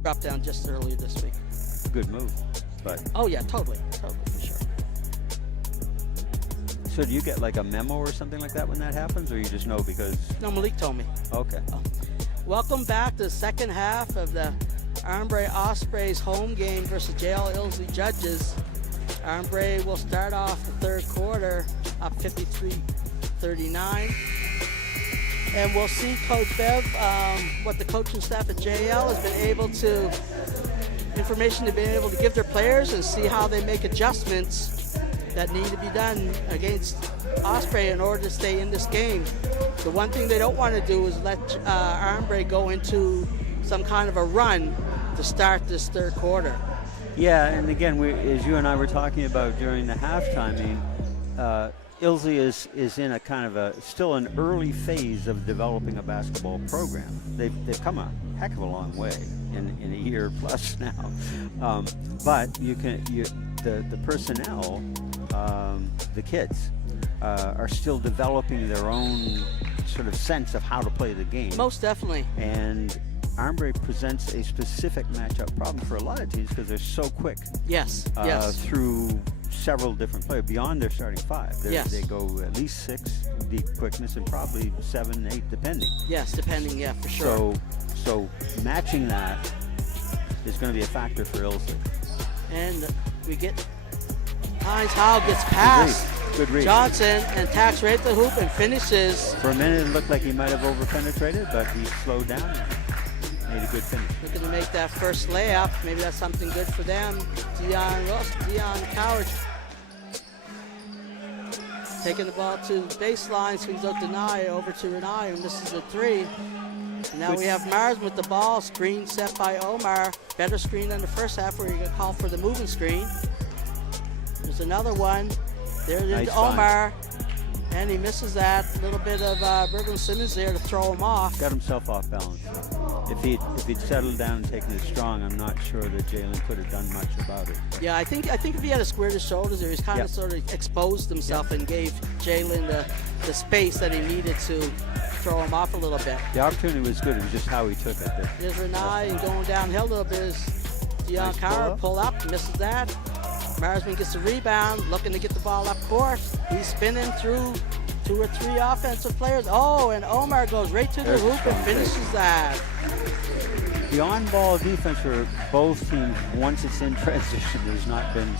Dropped down just earlier this week. Good move, but Oh yeah, totally for sure. so do you get like a memo or something like that when that happens, or you just know because? No, Malik told me. Okay. Welcome back to the second half of the Armbrae Ospreys home game versus JL Ilsley Judges. Armbrae will start off the third quarter up 53-39. And we'll see Coach Bev, what the coaching staff at JL has been able to, information they've been able to give their players and see how they make adjustments that need to be done against Osprey in order to stay in this game. The one thing they don't want to do is let Armbrae go into some kind of a run to start this third quarter. Yeah, and again, as you and I were talking about during the halftime, I mean, Ilsley is in a kind of still an early phase of developing a basketball program. They've come a heck of a long way in a year plus now, but the personnel, the kids, are still developing their own sort of sense of how to play the game. Most definitely. And Armbrae presents a specific matchup problem for a lot of teams because they're so quick. Yes. Through several different players beyond their starting five. They go at least 6 deep quickness and probably 7, 8 depending. Yes, depending, yeah, for sure. So matching that is going to be a factor for Ilsley. And we get Hines Howe gets past Good read. Johnson and tacks right at the hoop and finishes. For a minute it looked like he might have over-penetrated, but he slowed down and made a good finish. Looking to make that first layup. Maybe that's something good for them. Dion Coward taking the ball to the baseline, swings out to Nye, over to Renai, who misses the three. And now we have Mars with the ball, screen set by Omar. Better screen than the first half where you get called for the moving screen. There's another one. There's Nice Omar, and he misses that. A little bit of Berglund Simmons there to throw him off. Got himself off balance. If he'd settled down and taken it strong, I'm not sure that Jalen could have done much about it. Yeah, I think if he had squared his shoulders there, he's kind of sort of exposed himself and gave Jalen the space that he needed to throw him off a little bit. The opportunity was good. It was just how he took it. There's Renai, and going downhill a little bit is Dion Coward. Pull up, misses that. Marsman gets the rebound, looking to get the ball up court. He's spinning through 2 or 3 offensive players. Oh, and Omar goes right to the hoop and finishes that. The on-ball defense for both teams, once it's in transition, has not been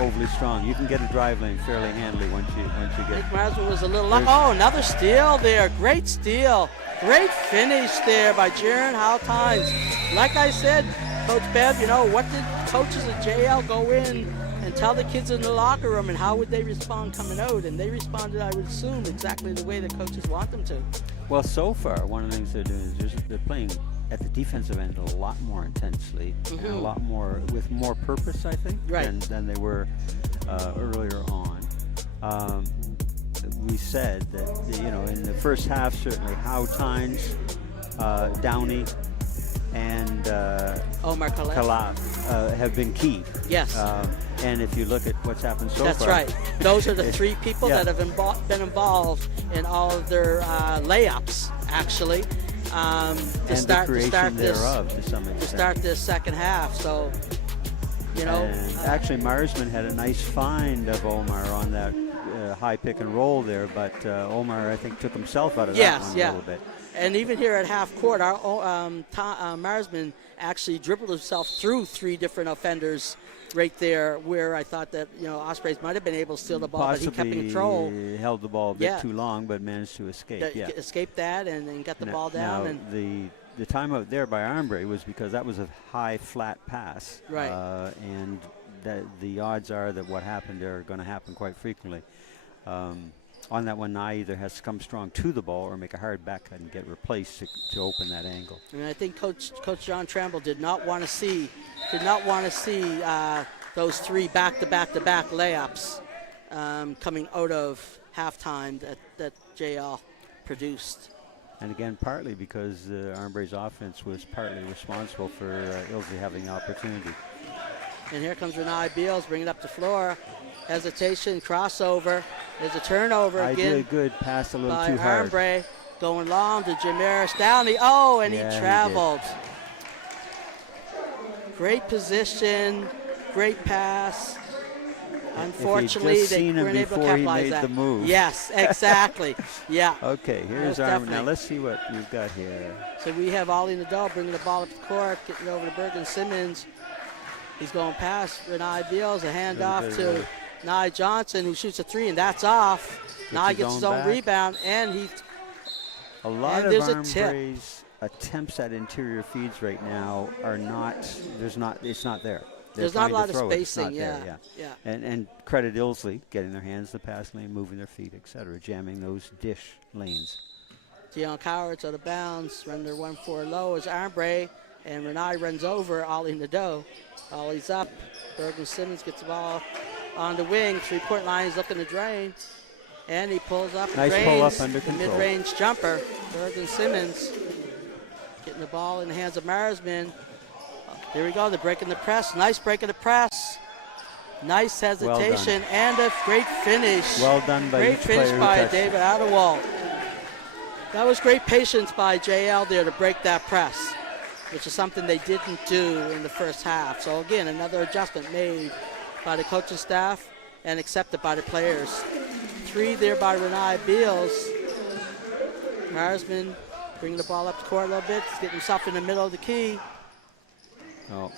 overly strong. You can get a drive lane fairly handily once you get. Nick Marsman was a little. Oh, another steal there. Great steal. Great finish there by Jaron Howtines. Like I said, Coach Bev, what did coaches at JL go in and tell the kids in the locker room, and how would they respond coming out? And they responded, I would assume, exactly the way the coaches want them to. Well, so far, one of the things they're doing is they're playing at the defensive end a lot more intensely and a lot more with more purpose, I think, than they were earlier on. We said that in the first half, certainly Howtines, Downey, and Omar Kala have been key. Yes. And if you look at what's happened so far. That's right. Those are the 3 people that have been involved in all of their layups, actually, to start this second half. So you know. And actually, Marsman had a nice find of Omar on that high pick and roll there, but Omar, I think, took himself out of that one a little bit. And even here at half court, our Marsman actually dribbled himself through 3 different offenders right there, where I thought that, you know, Ospreys might have been able to steal the ball, Possibly but he kept in control. Held the ball a bit too long, but managed to escape. Escaped that and got the ball down. Now, and the timeout there by Armbrae was because that was a high, flat pass. Right. And the odds are that what happened there are going to happen quite frequently. On that one, Nye either has to come strong to the ball or make a hard back and get replaced to open that angle. I mean, I think Coach John Tramble did not want to see those 3 back-to-back-to-back layups coming out of halftime that JL produced. And again, partly because Armbrae's offense was partly responsible for Ilsley having the opportunity. And here comes Renai Beals, bringing it up the floor. Hesitation, crossover. There's a turnover again. Idea good, pass a little by too hard. Armbrae, going long to Jamaris Downey. Oh, and he traveled. Great position, great pass. Unfortunately, they weren't able to capitalize that. The move. Yes, exactly. Yeah. Okay, here's Armbrae. Now let's see what you've got here. So we have Ollie Nadeau bringing the ball up the court, getting it over to Bergen Simmons. He's going past Renai Beals, a handoff to Nye Johnson, who shoots a 3, and that's off. Nye gets his own rebound, and a lot of Armbrae's attempts at interior feeds right now are not. It's not there. There's not a lot of spacing. Yeah. And credit Ilsley getting their hands in the pass lane, moving their feet, etc., jamming those dish lanes. Deion Cowards out of bounds, run their 1-4 low as Armbrae, and Renai runs over Ollie Nadeau. Ollie's up. Bergen Simmons gets the ball on the wing. 3-point line, he's looking to drain. And he pulls up and nice drains pull up under the control. mid-range jumper. Bergen Simmons getting the ball in the hands of Marsman. There we go, they're breaking the press. Nice break of the press. Nice hesitation and a great finish. Well done by great finish by David Adewald. That was great patience by JL there to break that press, which is something they didn't do in the first half. So again, another adjustment made by the coaching staff and accepted by the players. 3 there by Renai Beals. Marsman bringing the ball up the court a little bit. He's getting himself in the middle of the key. Oh.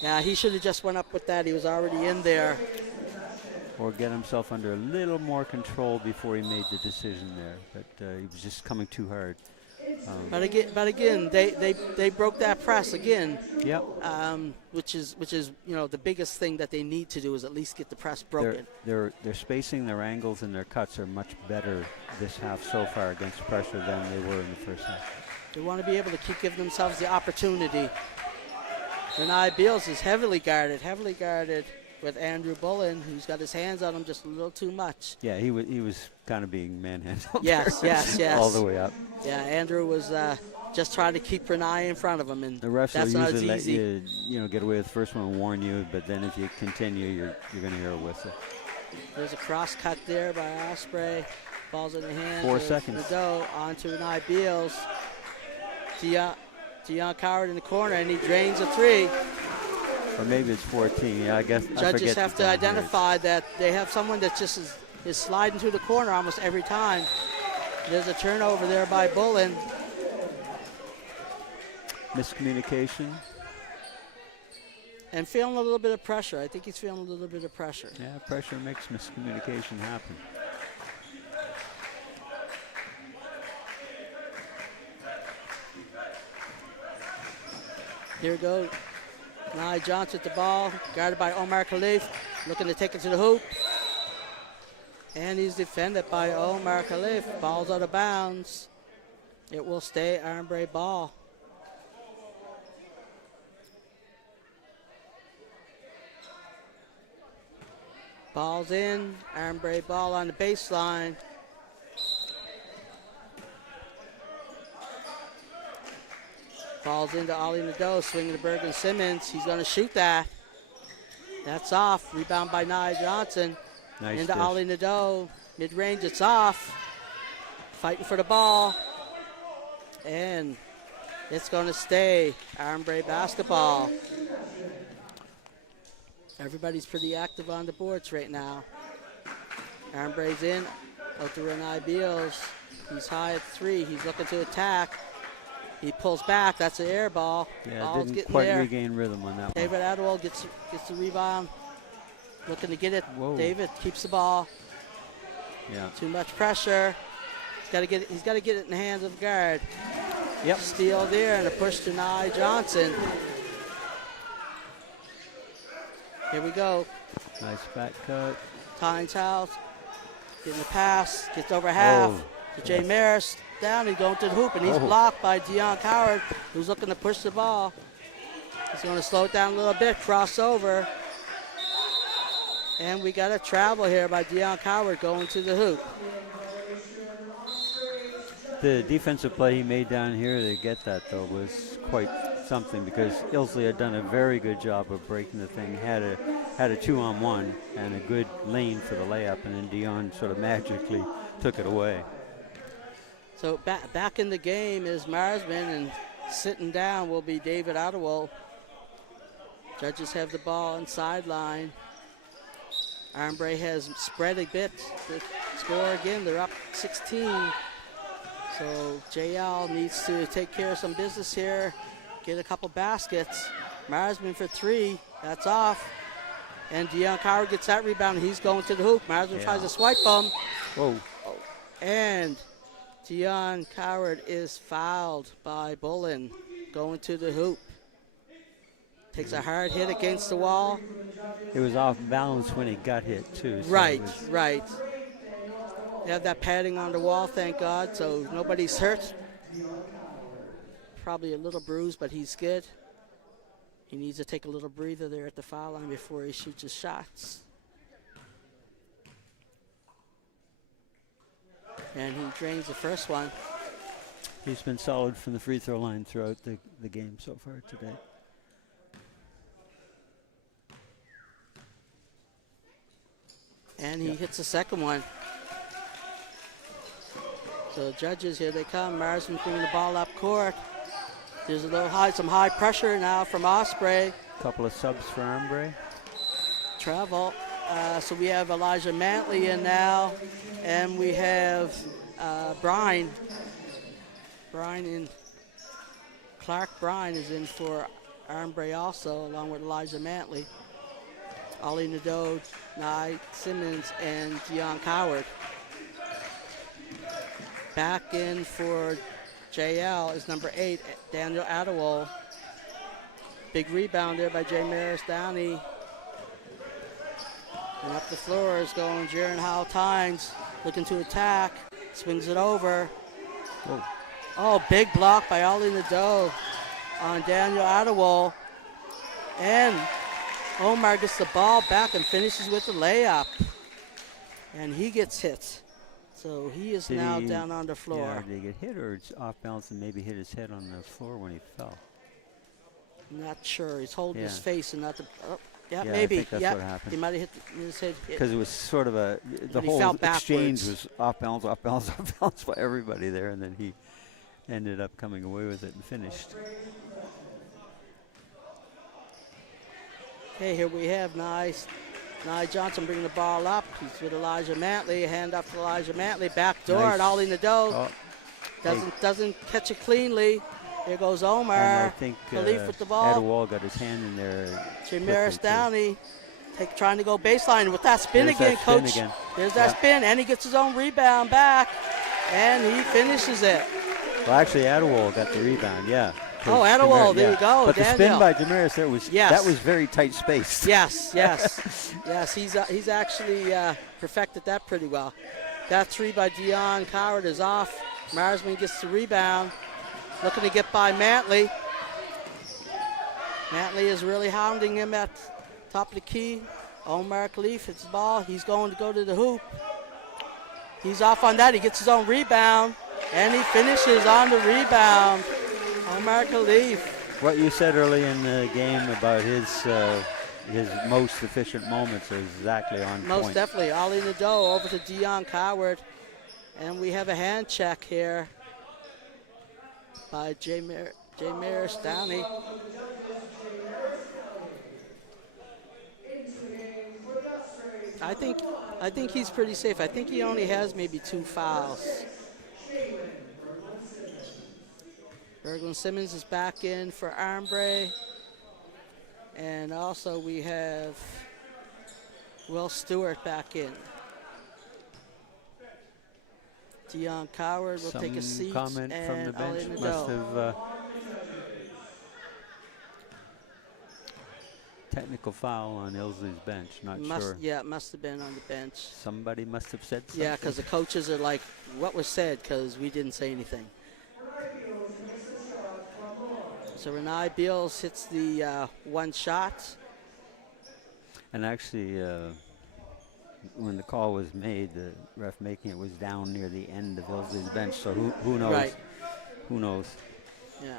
Yeah, he should have just went up with that. He was already in there. Or get himself under a little more control before he made the decision there. But he was just coming too hard. But again, they broke that press again. Yep. Which is the biggest thing that they need to do is at least get the press broken. Their spacing, their angles, and their cuts are much better this half so far against pressure than they were in the first half. They want to be able to keep giving themselves the opportunity. Renai Beals is heavily guarded with Andrew Bullen, who's got his hands on him just a little too much. Yeah, he was kind of being manhandled. Yes. All the way up. Yeah, Andrew was just trying to keep Renai in front of him, and the refs that's will not usually as easy. let you get away with the first one and warn you, but then if you continue, you're going to hear a whistle. There's a cross cut there by Osprey. Ball's in the hands 4 of seconds. Nadeau onto Renai Beals. Deion Coward in the corner, and he drains a 3. Or maybe it's 14. Yeah, I guess. Judges have to identify that they have someone that just is sliding through the corner almost every time. There's a turnover there by Bullen. Miscommunication. And feeling a little bit of pressure. I think he's feeling a little bit of pressure. Yeah, pressure makes miscommunication happen. Here we go. Nye Johnson at the ball, guarded by Omar Khalif, looking to take it to the hoop. And he's defended by Omar Khalif. Ball's out of bounds. It will stay Armbrae ball. Ball's in, Armbrae ball on the baseline. Ball's into Ollie Nadeau, swinging to Bergen Simmons. He's going to shoot that. That's off. Rebound by Nye Johnson. Nice into dish. Ollie Nadeau. Mid-range, it's off. Fighting for the ball. And it's going to stay Armbrae basketball. Everybody's pretty active on the boards right now. Armbrae's in. Out to Renai Beals. He's high at 3. He's looking to attack. He pulls back. That's an air ball. Yeah, Ball's didn't getting quite there. regain rhythm on that one. David Adwell gets the rebound. Looking to get it. Whoa. David keeps the ball. Yeah. Too much pressure. He's got to get it in the hands of the guard. Yep. Steal there and a push to Nye Johnson. Here we go. Nice back cut. Tynes House getting the pass. Gets over half to Jay Maris. Down. He's going to the hoop and he's blocked by Deion Coward, who's looking to push the ball. He's going to slow it down a little bit. Cross over. And we got a travel here by Deion Coward going to the hoop. The defensive play he made down here to get that, though, was quite something because Ilsley had done a very good job of breaking the thing. Had a 2-on-1 and a good lane for the layup, and then Deion sort of magically took it away. So back in the game is Marsman, and sitting down will be David Ottawell. Judges have the ball on sideline. Armbrae has spread a bit. The score again, they're up 16. So JL needs to take care of some business here, get a couple baskets. Marsman for 3, that's off. And Deion Coward gets that rebound, he's going to the hoop. Marsman tries to swipe him. Whoa. And Deion Coward is fouled by Bullen, going to the hoop. Takes a hard hit against the wall. It was off balance when he got hit, too. So Right. They have that padding on the wall, thank God, so nobody's hurt. Probably a little bruised, but he's good. He needs to take a little breather there at the foul line before he shoots his shots. And he drains the first one. He's been solid from the free throw line throughout the game so far today. And he hits the second one. So judges, here they come. Marsman bringing the ball up court. There's some high pressure now from Osprey. Couple of subs for Armbrae. Travel. So we have Elijah Mantley in now, and we have Brine. Clark Brine is in for Armbrae also, along with Elijah Mantley. Ollie Nadeau, Nye Simmons, and Deion Coward. Back in for JL is number 8, Daniel Adewale. Big rebound there by J. Maris Downey. And up the floor is going Jaron Howell Tynes, looking to attack, swings it over. Whoa. Oh, big block by Ollie Nadeau on Daniel Adewale. And Omar gets the ball back and finishes with the layup. And he gets hit. So he is now down on the floor. Yeah, did he get hit or it's off balance and maybe hit his head on the floor when he fell? Not sure. He's holding his face and not the. Oh, Yeah, maybe. I think that's what happened. He might have hit his head. Because it was sort of the whole exchange was off balance by everybody there, and then he ended up coming away with it and finished. Okay, here we have Nye Johnson bringing the ball up. He's with Elijah Mantley. Hand up to Elijah Mantley. Back door and Ollie Nadeau doesn't catch it cleanly. Here goes Omar. And I think Khalif with the ball. Adewale got his hand in there. Jim Maris Downey trying to go baseline with that spin again, Coach. There's that spin, and he gets his own rebound back, and he finishes it. Well, actually, Adewale got the rebound, yeah. Oh, Adewale, there you go, But Daniel. the spin by Jamaris there that was very tight spaced. Yes. He's actually perfected that pretty well. That 3 by Deion Coward is off. Marsman gets the rebound. Looking to get by Mantley. Mantley is really hounding him at top of the key. Omar Khalif hits the ball. He's going to go to the hoop. He's off on that. He gets his own rebound, and he finishes on the rebound. Omar Khalif. What you said early in the game about his most efficient moments are exactly on point. Most definitely. Ollie Nadeau over to Deion Coward. And we have a hand check here by J. Maris Downey. I think he's pretty safe. I think he only has maybe 2 fouls. Berglund Simmons is back in for Armbrae. And also we have Will Stewart back in. Dion Coward will take a seat. Comment and from the bench Nadeau. must have technical foul on Ilsley's bench. Not sure. Yeah, it must have been on the bench. Somebody must have said something. Yeah, because the coaches are like, what was said? Because we didn't say anything. So Renai Beals hits the 1 shot. And actually, when the call was made, the ref making it was down near the end of Ilsley's bench. So who knows? Right. Who knows? Yeah.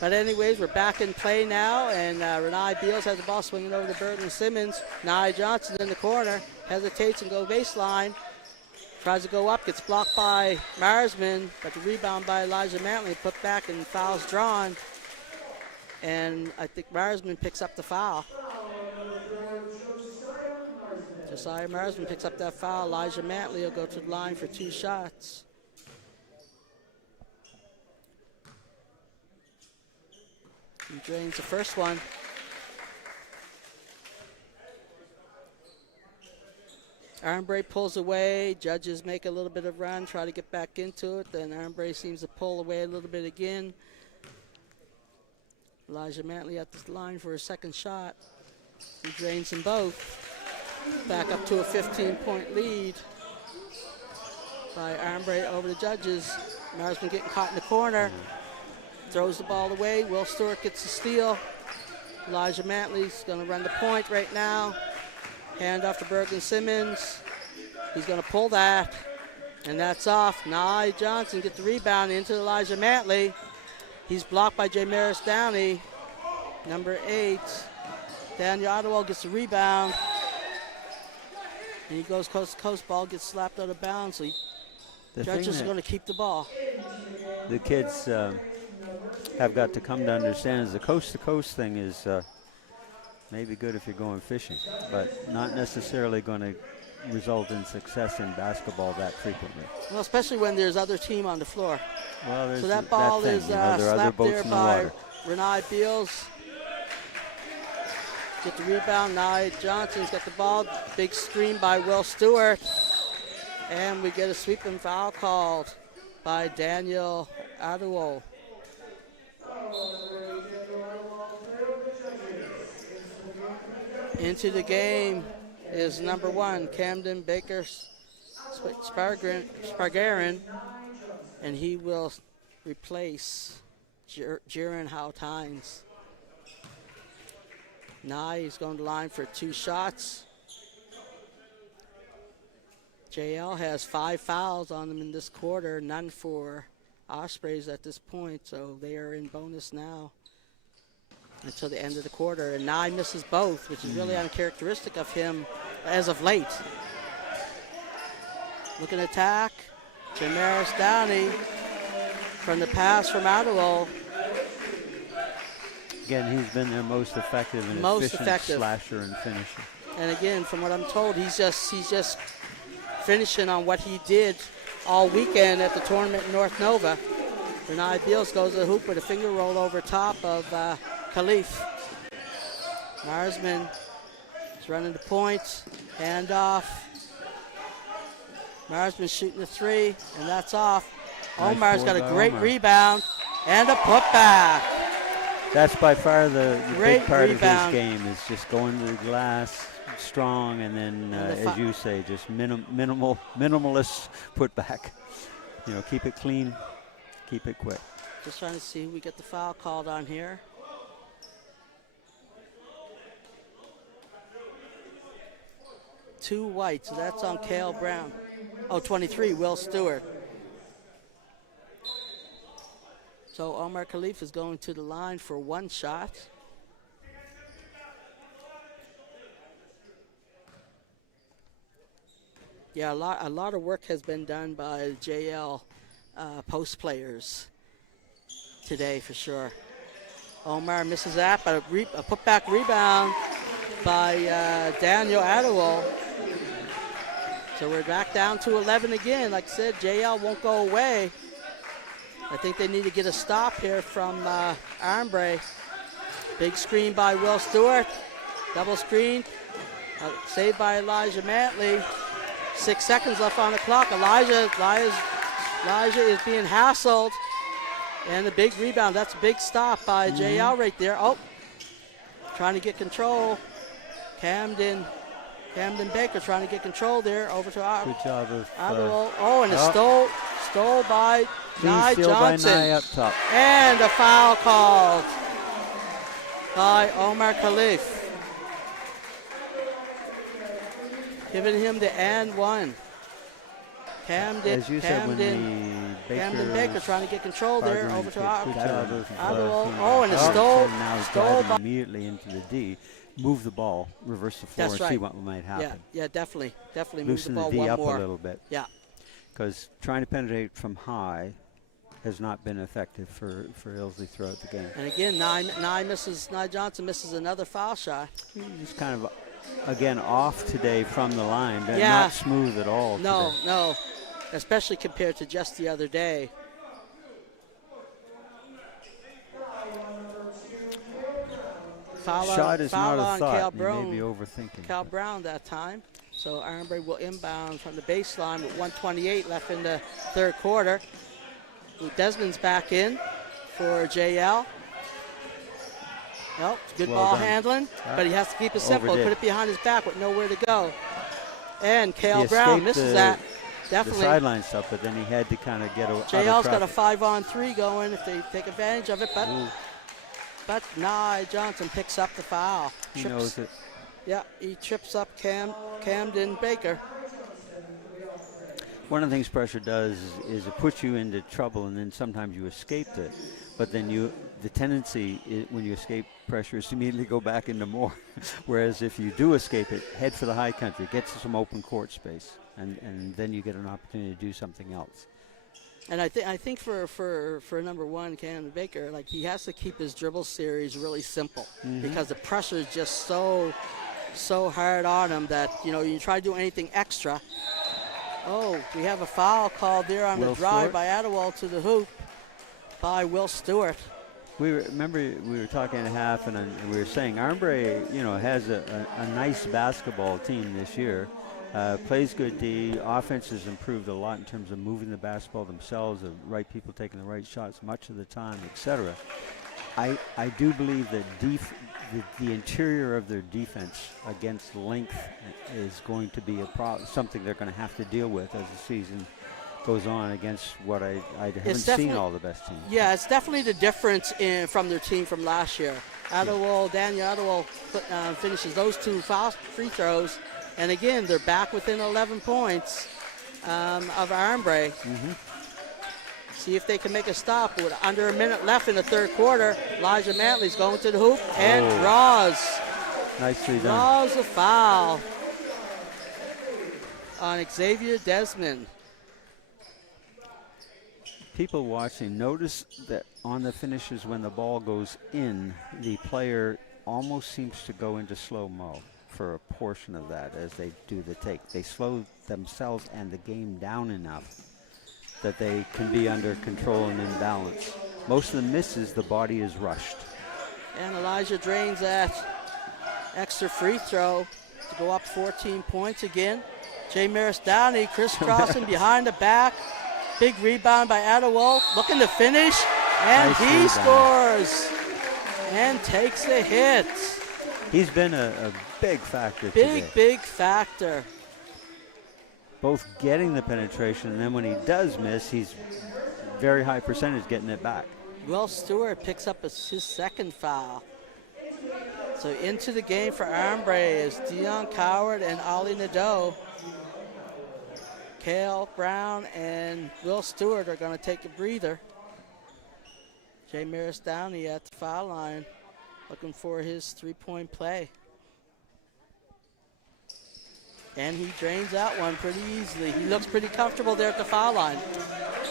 But anyways, we're back in play now, and Renai Beals has the ball swinging over to Berglund Simmons. Nye Johnson in the corner, hesitates and go baseline. Tries to go up, gets blocked by Marsman, but the rebound by Elijah Mantley, put back and fouls drawn. And I think Marsman picks up the foul. Josiah Marsman picks up that foul. Elijah Mantley will go to the line for 2 shots. He drains the first one. Armbrae pulls away. Judges make a little bit of run, try to get back into it. Then Armbrae seems to pull away a little bit again. Elijah Mantley at the line for a second shot. He drains them both. Back up to a 15-point lead by Armbrae over the Judges. Marsman getting caught in the corner. Throws the ball away. Will Stewart gets the steal. Elijah Mantley's going to run the point right now. Hand off to Berglund Simmons. He's going to pull that, and that's off. Nye Johnson gets the rebound into Elijah Mantley. He's blocked by Jamaris Downey, number 8. Daniel Ottawell gets the rebound. And he goes coast to coast. Ball gets slapped out of bounds. So Judges are going to keep the ball. The kids have got to come to understand is the coast-to-coast thing is maybe good if you're going fishing, but not necessarily going to result in success in basketball that frequently. Well, especially when there's other team on the floor. Well, there's so that ball that thing, is there are other slapped boats there in the by water. Renai Beals. Get the rebound. Nye Johnson's got the ball. Big screen by Will Stewart. And we get a sweeping foul called by Daniel Ottawell. Into the game is number 1, Camden Baker Spargarin, and he will replace Jiren Howe-Tynes. Nye is going to line for 2 shots. JL has 5 fouls on them in this quarter, none for Ospreys at this point, so they are in bonus now until the end of the quarter. And Nye misses both, which is really uncharacteristic of him as of late. Looking at attack, Jamaris Downey from the pass from Ottawell. Again, he's been their most effective and efficient slasher and finisher. And again, from what I'm told, he's just finishing on what he did all weekend at the tournament in North Nova. Renai Beals goes to the hoop with a finger roll over top of Khalif. Marsman is running the point, hand off. Marsman shooting the 3, and that's off. Nice Omar's got a great Omar. rebound and a putback. That's by far the big part rebound. of his game is just going to the glass strong and then, as you say, just minimalist putback. You know, keep it clean, keep it quick. Just trying to see who we get the foul called on here. Two white, so that's on Cale Brown. Oh, 23, Will Stewart. So Omar Khalif is going to the line for 1 shot. Yeah, a lot of work has been done by JL post players today for sure. Omar misses that, but a putback rebound by Daniel Adderall. So we're back down to 11 again. Like I said, JL won't go away. I think they need to get a stop here from Armbrae. Big screen by Will Stewart. Double screen. Saved by Elijah Mantley. 6 seconds left on the clock. Elijah is being hassled. And the big rebound. That's a big stop by JL right there. Oh, trying to get control. Camden Baker trying to get control there. Over to Good job of and it's stole by Nye Johnson. By Nye up top. And a foul called by Omar Khalif. Giving him the and one. Camden Baker trying to get control there. Over to Adderall. And it's stole by immediately into the D. Move the ball, reverse the floor, and see what might happen. Yeah, definitely Loosen move the ball D one up more. a little bit. Yeah. Because trying to penetrate from high has not been effective for Ilsley throughout the game. And again, Nye Johnson misses another foul shot. He's kind of, again, off today from the line, but not smooth at all. No, especially compared to just the other day. Shot is not a thought. You may be overthinking. Cal Brown that time. So Armbrae will inbound from the baseline with 1:28 left in the third quarter. Desmond's back in for JL. Well, good ball handling, but he has to keep it simple. Put it behind his back with nowhere to go. And Cal Brown misses that. Definitely. The sideline stuff, but then he had to kind of get out. JL's got a 5-on-3 going if they take advantage of it, but Nye Johnson picks up the foul. He knows it. Yeah, he trips up Camden Baker. One of the things pressure does is it puts you into trouble, and then sometimes you escaped it. But then the tendency when you escape pressure is to immediately go back into more. Whereas if you do escape it, head for the high country, get to some open court space, and then you get an opportunity to do something else. And I think for number one, Camden Baker, like he has to keep his dribble series really simple because the pressure is just so hard on him that you try to do anything extra. Oh, we have a foul called there on the drive by Adderall to the hoop by Will Stewart. Remember we were talking at half, and we were saying Armbrae, has a nice basketball team this year. Plays good D. Offense has improved a lot in terms of moving the basketball themselves, the right people taking the right shots much of the time, etc. I do believe that the interior of their defense against length is going to be something they're going to have to deal with as the season goes on against what I haven't seen all the best teams. Yeah, it's definitely the difference from their team from last year. Daniel Adderall finishes those two free throws. And again, they're back within 11 points of Armbrae. See if they can make a stop with under a minute left in the third quarter. Elijah Mantley's going to the hoop and draws. Nicely done. Draws a foul on Xavier Desmond. People watching, notice that on the finishes when the ball goes in, the player almost seems to go into slow-mo for a portion of that as they do the take. They slow themselves and the game down enough that they can be under control and in balance. Most of the misses, the body is rushed. And Elijah drains that extra free throw to go up 14 points again. Jay Maris Downey crisscrossing behind the back. Big rebound by Adderall, looking to finish, and he scores and takes a hit. He's been a big factor today. Big factor. Both getting the penetration, and then when he does miss, he's very high percentage getting it back. Will Stewart picks up his second foul. So into the game for Armbrae is Dion Coward and Ali Nadeau. Cale Brown and Will Stewart are going to take a breather. Jay Maris Downey at the foul line looking for his three-point play. And he drains that one pretty easily. He looks pretty comfortable there at the foul line.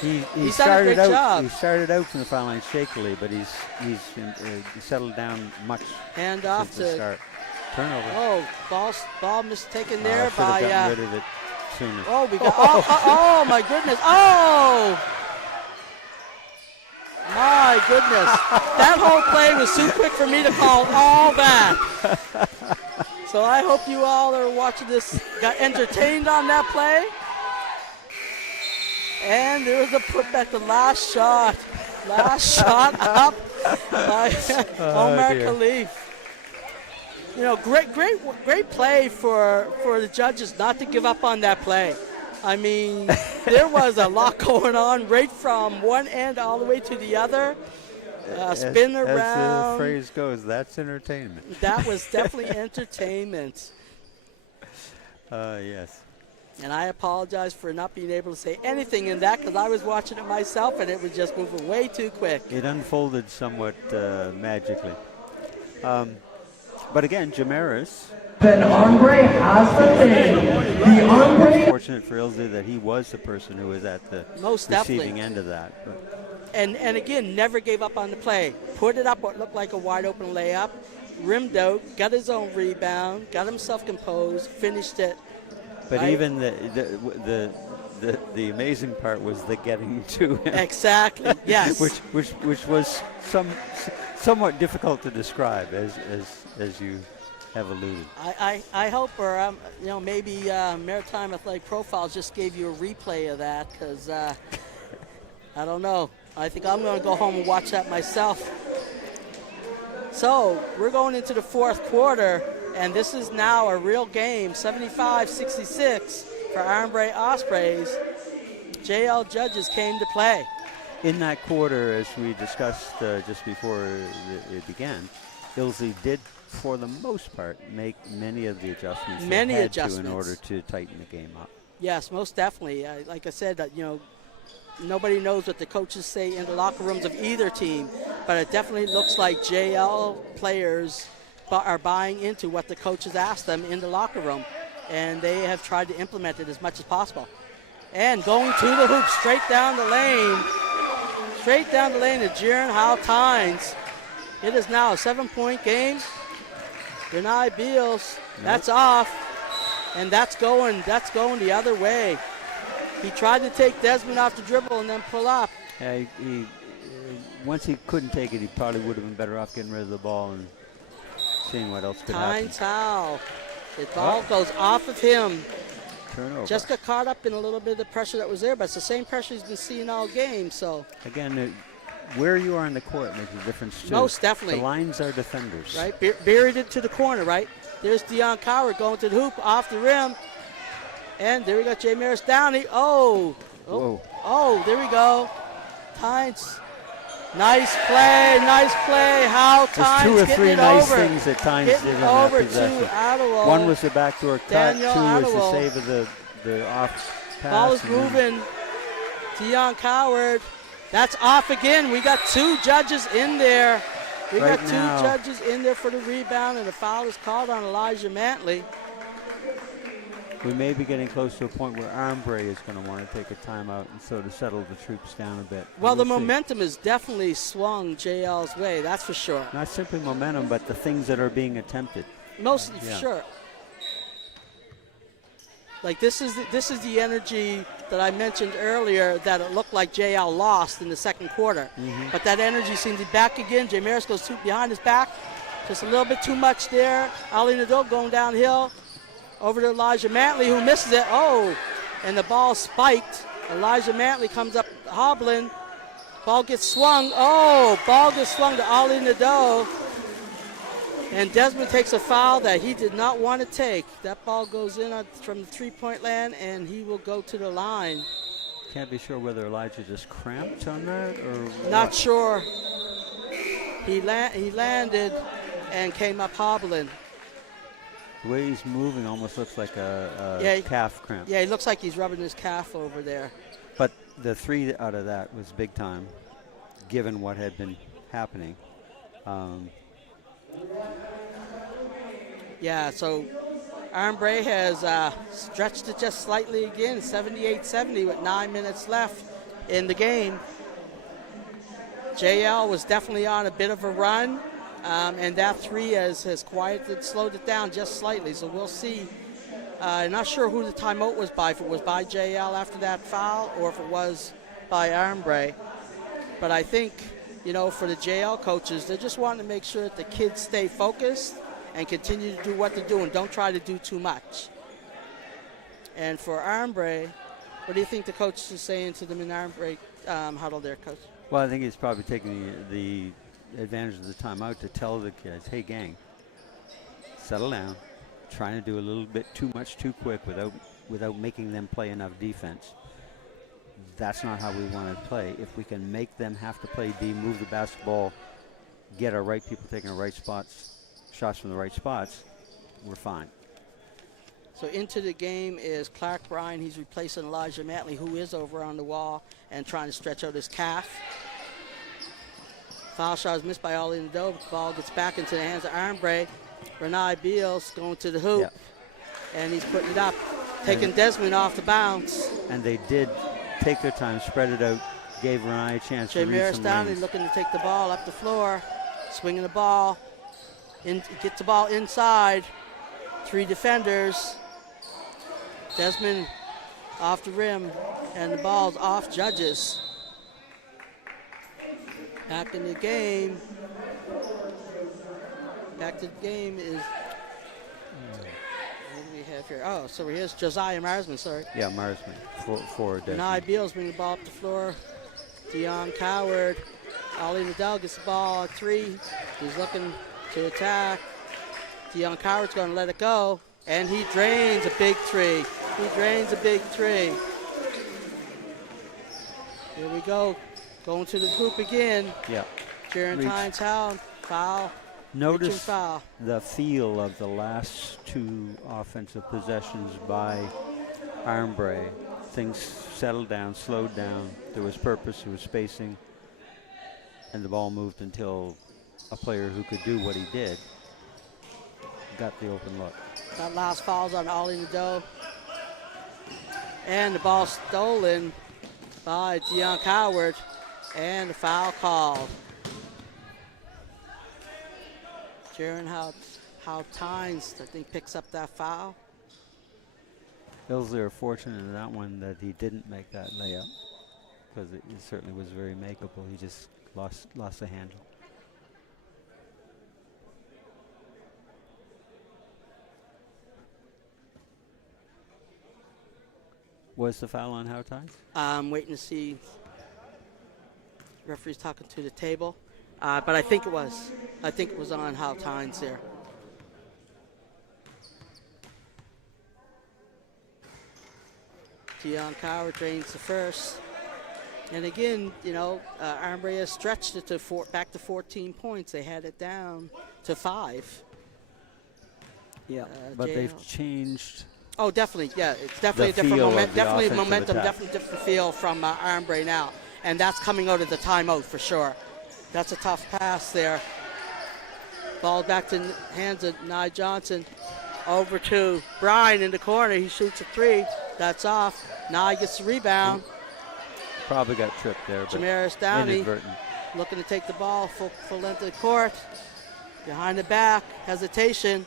He's done a great job. He started out from the foul line shakily, but he's settled down much. Hand off since the start. Turnover. Oh, ball mistaken there I should have by. gotten rid of it sooner. Oh, we got. Oh, my goodness. Oh! My goodness. That whole play was too quick for me to call all back. So I hope you all are watching this, got entertained on that play. And there was a putback, the last shot. Last shot up by Omar Khalif. You know, great play for the judges not to give up on that play. I mean, there was a lot going on right from one end all the way to the other. Spin around. As the phrase goes, that's entertainment. That was definitely entertainment. Yes. And I apologize for not being able to say anything in that because I was watching it myself and it was just moving way too quick. It unfolded somewhat magically. But again, Jamaris. Then Armbrae has the lead. The Armbrae. Fortunate for Ilsley that he was the person who was at the receiving end of that. But. And again, never gave up on the play. Put it up what looked like a wide open layup, rimmed out, got his own rebound, got himself composed, finished it. But right? even the amazing part was the getting to him. Exactly. Yes. which was somewhat difficult to describe as you have alluded. I hope, or maybe Maritime Athletic Profiles just gave you a replay of that because I don't know. I think I'm going to go home and watch that myself. So we're going into the fourth quarter, and this is now a real game, 75-66 for Armbrae Ospreys. JL Judges came to play. In that quarter, as we discussed just before it began, Ilsley did, for the most part, make many of the adjustments they had to in order to tighten the game up. Yes, most definitely. Like I said, nobody knows what the coaches say in the locker rooms of either team, but it definitely looks like JL players are buying into what the coaches asked them in the locker room, and they have tried to implement it as much as possible. And going to the hoop, straight down the lane to Jaron Howell-Tynes. It is now a 7-point game. Denai Beals, that's off, and that's going the other way. He tried to take Desmond off the dribble and then pull up. Yeah, once he couldn't take it, he probably would have been better off getting rid of the ball and seeing what else could happen. Tynes Howell. The ball goes off of him. Turnover. Just got caught up in a little bit of the pressure that was there, but it's the same pressure he's been seeing all game. So again, where you are in the court makes a difference too. Most definitely. The lines are defenders. Right, buried it to the corner. Right, there's Deion Coward going to the hoop off the rim, and there we go. Jay Maris Downey. Oh, there we go. Tynes. Nice play. How Tynes two or getting three it nice over. things that Tynes did in that over possession. to Ottawa. One was the backdoor cut. Daniel Two was the Ottawa. save of the off pass. Ball is moving. Deion Coward. That's off again. We got two judges in there. We got two judges in there for the rebound, and the foul is called on Elijah Mantley. We may be getting close to a point where Armbrae is going to want to take a timeout and so to settle the troops down a bit. Well, the see. momentum has definitely swung JL's way, that's for sure. Not simply momentum, but the things that are being attempted. Mostly, for sure. Like this is the energy that I mentioned earlier that it looked like JL lost in the second quarter. Mm-hmm. But that energy seems to be back again. Jay Maris goes behind his back. Just a little bit too much there. Ali Nadeau going downhill. Over to Elijah Mantley, who misses it. Oh, and the ball spiked. Elijah Mantley comes up hobbling. Ball gets swung. Oh, ball gets swung to Ali Nadeau. And Desmond takes a foul that he did not want to take. That ball goes in from the three-point land, and he will go to the line. Can't be sure whether Elijah just cramped on that or not sure. He landed and came up hobbling. The way he's moving almost looks like a calf cramp. Yeah, he looks like he's rubbing his calf over there. But the three out of that was big time, given what had been happening. Yeah, so Armbrae has stretched it just slightly again, 78-70 with 9 minutes left in the game. JL was definitely on a bit of a run. And that three has quieted, slowed it down just slightly. So we'll see. Not sure who the timeout was by, if it was by JL after that foul or if it was by Armbrae. But I think, you know, for the JL coaches, they're just wanting to make sure that the kids stay focused and continue to do what they're doing. Don't try to do too much. And for Armbrae, what do you think the coach is saying to them in Armbrae huddle there, Coach? Well, I think he's probably taking the advantage of the timeout to tell the kids, hey, gang, settle down. Trying to do a little bit too much too quick without making them play enough defense. That's not how we want to play. If we can make them have to play D, move the basketball, get our right people taking the right spots, shots from the right spots, we're fine. So into the game is Clark Bryan. He's replacing Elijah Matley, who is over on the wall and trying to stretch out his calf. Foul shot is missed by Ollie Nadeau. The ball gets back into the hands of Armbrae. Renai Beals going to the hoop, and he's putting it up, taking Desmond off the bounce. And they did take their time, spread it out, gave Renai a chance to read some Downey lanes. looking to take the ball up the floor, swinging the ball, gets the ball inside. Three defenders. Desmond off the rim, and the ball's off Judges. Back in the game. Back to the game is, what do we have here? Oh, so here's Josiah Marsman, sorry. Yeah, Marsman for Desmond. Nye Beals bringing the ball up the floor. Dion Coward. Ollie Nadeau gets the ball at three. He's looking to attack. Dion Coward's going to let it go. And he drains a big three. He drains a big three. Here we go. Going to the hoop again. Yeah. Jaron Tynes foul. Notice the feel of the last two offensive possessions by Armbrae. Things settled down, slowed down. There was purpose, there was spacing, and the ball moved until a player who could do what he did got the open look. That last foul's on Ollie Nadeau. And the ball stolen by Dion Coward, and the foul called. Jaron How Tynes, I think, picks up that foul. Ilsley are fortunate in that one that he didn't make that layup, because it certainly was very makeable. He just lost the handle. Was the foul on How Tynes? I'm waiting to see. Referee's talking to the table. But I think it was. I think it was on How Tynes there. Dion Coward drains the first. And again, you know, Armbrae has stretched it to back to 14 points. They had it down to 5. Yeah, but they've changed. Oh, definitely, yeah. It's definitely a different momentum. Definitely momentum, definitely different feel from Armbrae now. And that's coming out of the timeout for sure. That's a tough pass there. Ball back to hands of Nye Johnson. Over to Bryan in the corner. He shoots a three. That's off. Nye gets the rebound. Probably got tripped there, but Jamaris Downey inadvertent. looking to take the ball full length of the court. Behind the back, hesitation.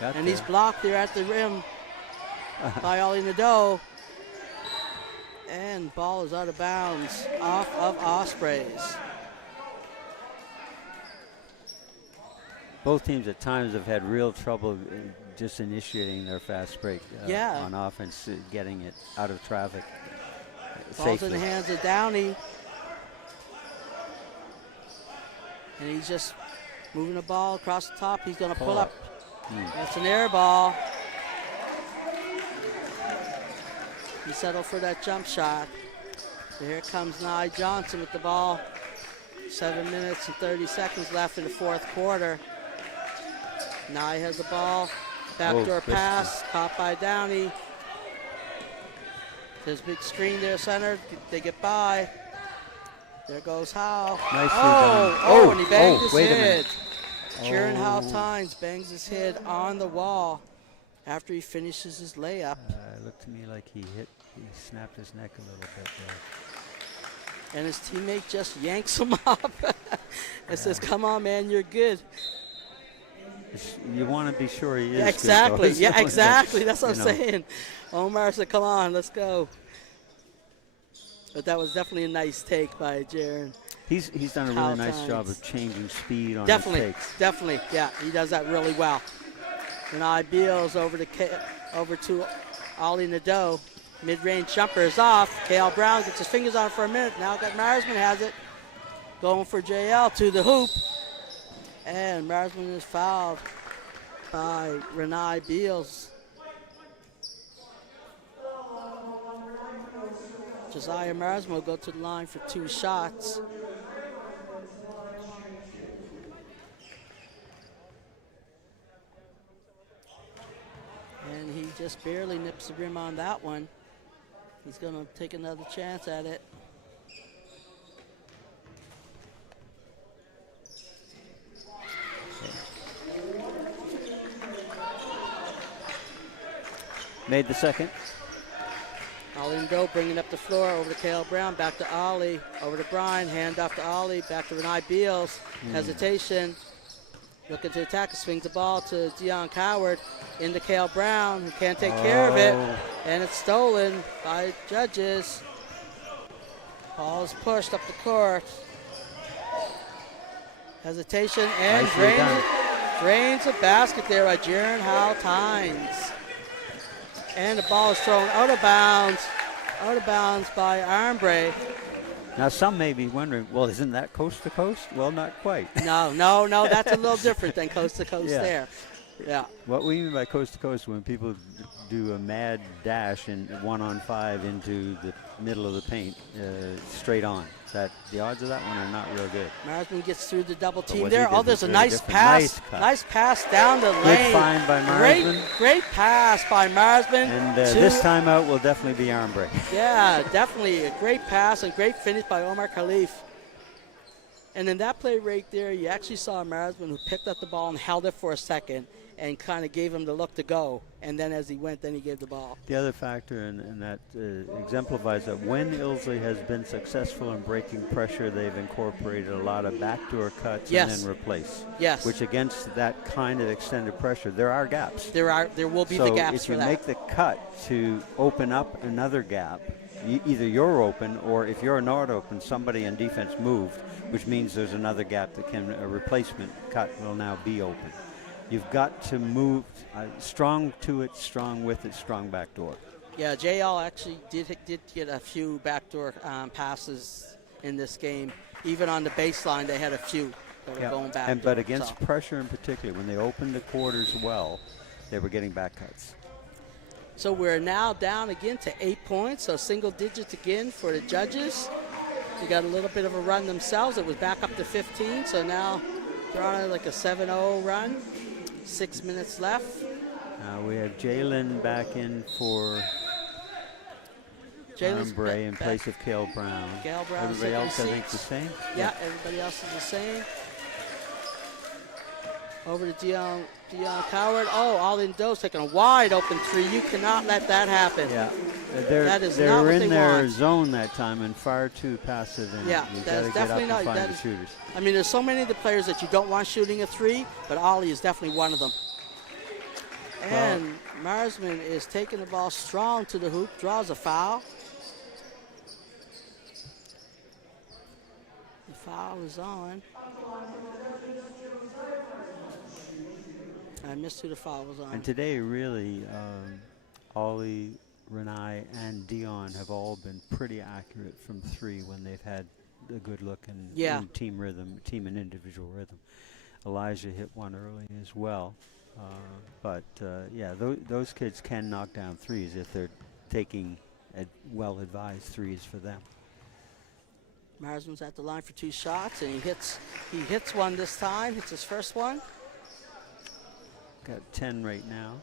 And he's blocked there at the rim by Ollie Nadeau. And ball is out of bounds off of Ospreys. Both teams at times have had real trouble just initiating their fast break on offense, getting it out of traffic Ball's safely. in the hands of Downey. And he's just moving the ball across the top. He's going to pull up. That's an air ball. He settled for that jump shot. So here comes Nye Johnson with the ball. 7 minutes and 30 seconds left in the fourth quarter. Nye has the ball. Backdoor pass, caught by Downey. There's a big screen there, center. They get by. There goes Howe. Nicely done. And he banged his wait a head. minute. Jaron Howe Tynes bangs his head on the wall after he finishes his layup. It looked to me like he snapped his neck a little bit there. And his teammate just yanks him up and says, come on, man, you're good. You want to be sure he is Yeah, exactly. good, Yeah, exactly. That's what I'm know. saying. Omar said, come on, let's go. But that was definitely a nice take by Jaron. He's done a really nice job of changing speed on his takes. Definitely. Yeah, he does that really well. Renai Beals over to Ollie Nadeau. Mid-range jumper is off. Kale Brown gets his fingers on it for a minute. Now got Marsman has it. Going for JL to the hoop. And Marsman is fouled by Renai Beals. Josiah Marsman will go to the line for 2 shots. And he just barely nips the rim on that one. He's going to take another chance at it. Made the second. Ollie Nadeau bringing up the floor over to Kale Brown, back to Ollie, over to Brian, hand off to Ollie, back to Renai Beals. Hesitation, looking to attack, swings the ball to Dion Coward, into Kale Brown, who can't take care of it, and it's stolen by judges. Ball is pushed up the court. Hesitation and drains a basket there by Jaron Howell Tynes. And the ball is thrown out of bounds by Armbrae. Now some may be wondering, well, isn't that coast to coast? Well, not quite. No, that's a little different than coast to coast there. Yeah. What we mean by coast to coast, when people do a mad dash in 1-on-5 into the middle of the paint, straight on. That the odds of that one are not real good. Marsman gets through the double team there. Oh, there's a nice pass. Nice pass down the lane. Good find by Marsman. Great pass by Marsman. And this timeout will definitely be Armbrae. Yeah, definitely a great pass and great finish by Omar Khalif. And in that play right there, you actually saw Marsman who picked up the ball and held it for a second and kind of gave him the look to go. And then as he went, then he gave the ball. The other factor, and that exemplifies that when Ilsley has been successful in breaking pressure, they've incorporated a lot of backdoor cuts and then replace. Yes. Which against that kind of extended pressure, there are gaps. There will be the gaps for that. So if you make the cut to open up another gap, either you're open or if you're not open, somebody in defense moved, which means there's another gap that a replacement cut will now be open. You've got to move strong to it, strong with it, strong backdoor. Yeah, JL actually did get a few backdoor passes in this game. Even on the baseline, they had a few that were going back. But against pressure in particular, when they opened the quarters well, they were getting back cuts. So we're now down again to 8 points, so single digits again for the judges. They got a little bit of a run themselves. It was back up to 15, so now they're on like a 7-0 run. 6 minutes left. We have Jalen back in for Armbrae in place of Kale Brown. Everybody else, I think, the same? Yeah, everybody else is the same. Over to Dion Coward. Oh, Ollie Nadeau's taking a wide open three. You cannot let that happen. Yeah. They were in their zone that time and far too passive. And yeah, that's definitely not. Find the shooters. I mean, there's so many of the players that you don't want shooting a three, but Ollie is definitely one of them. And Marsman is taking the ball strong to the hoop, draws a foul. The foul is on. I missed who the foul was on. And today, really, Ollie, Renai, and Dion have all been pretty accurate from three when they've had a good look in team rhythm, team and individual rhythm. Elijah hit one early as well. Those kids can knock down threes if they're taking well-advised threes for them. Marsman's at the line for 2 shots, and he hits one this time. Hits his first one. Got 10 right now.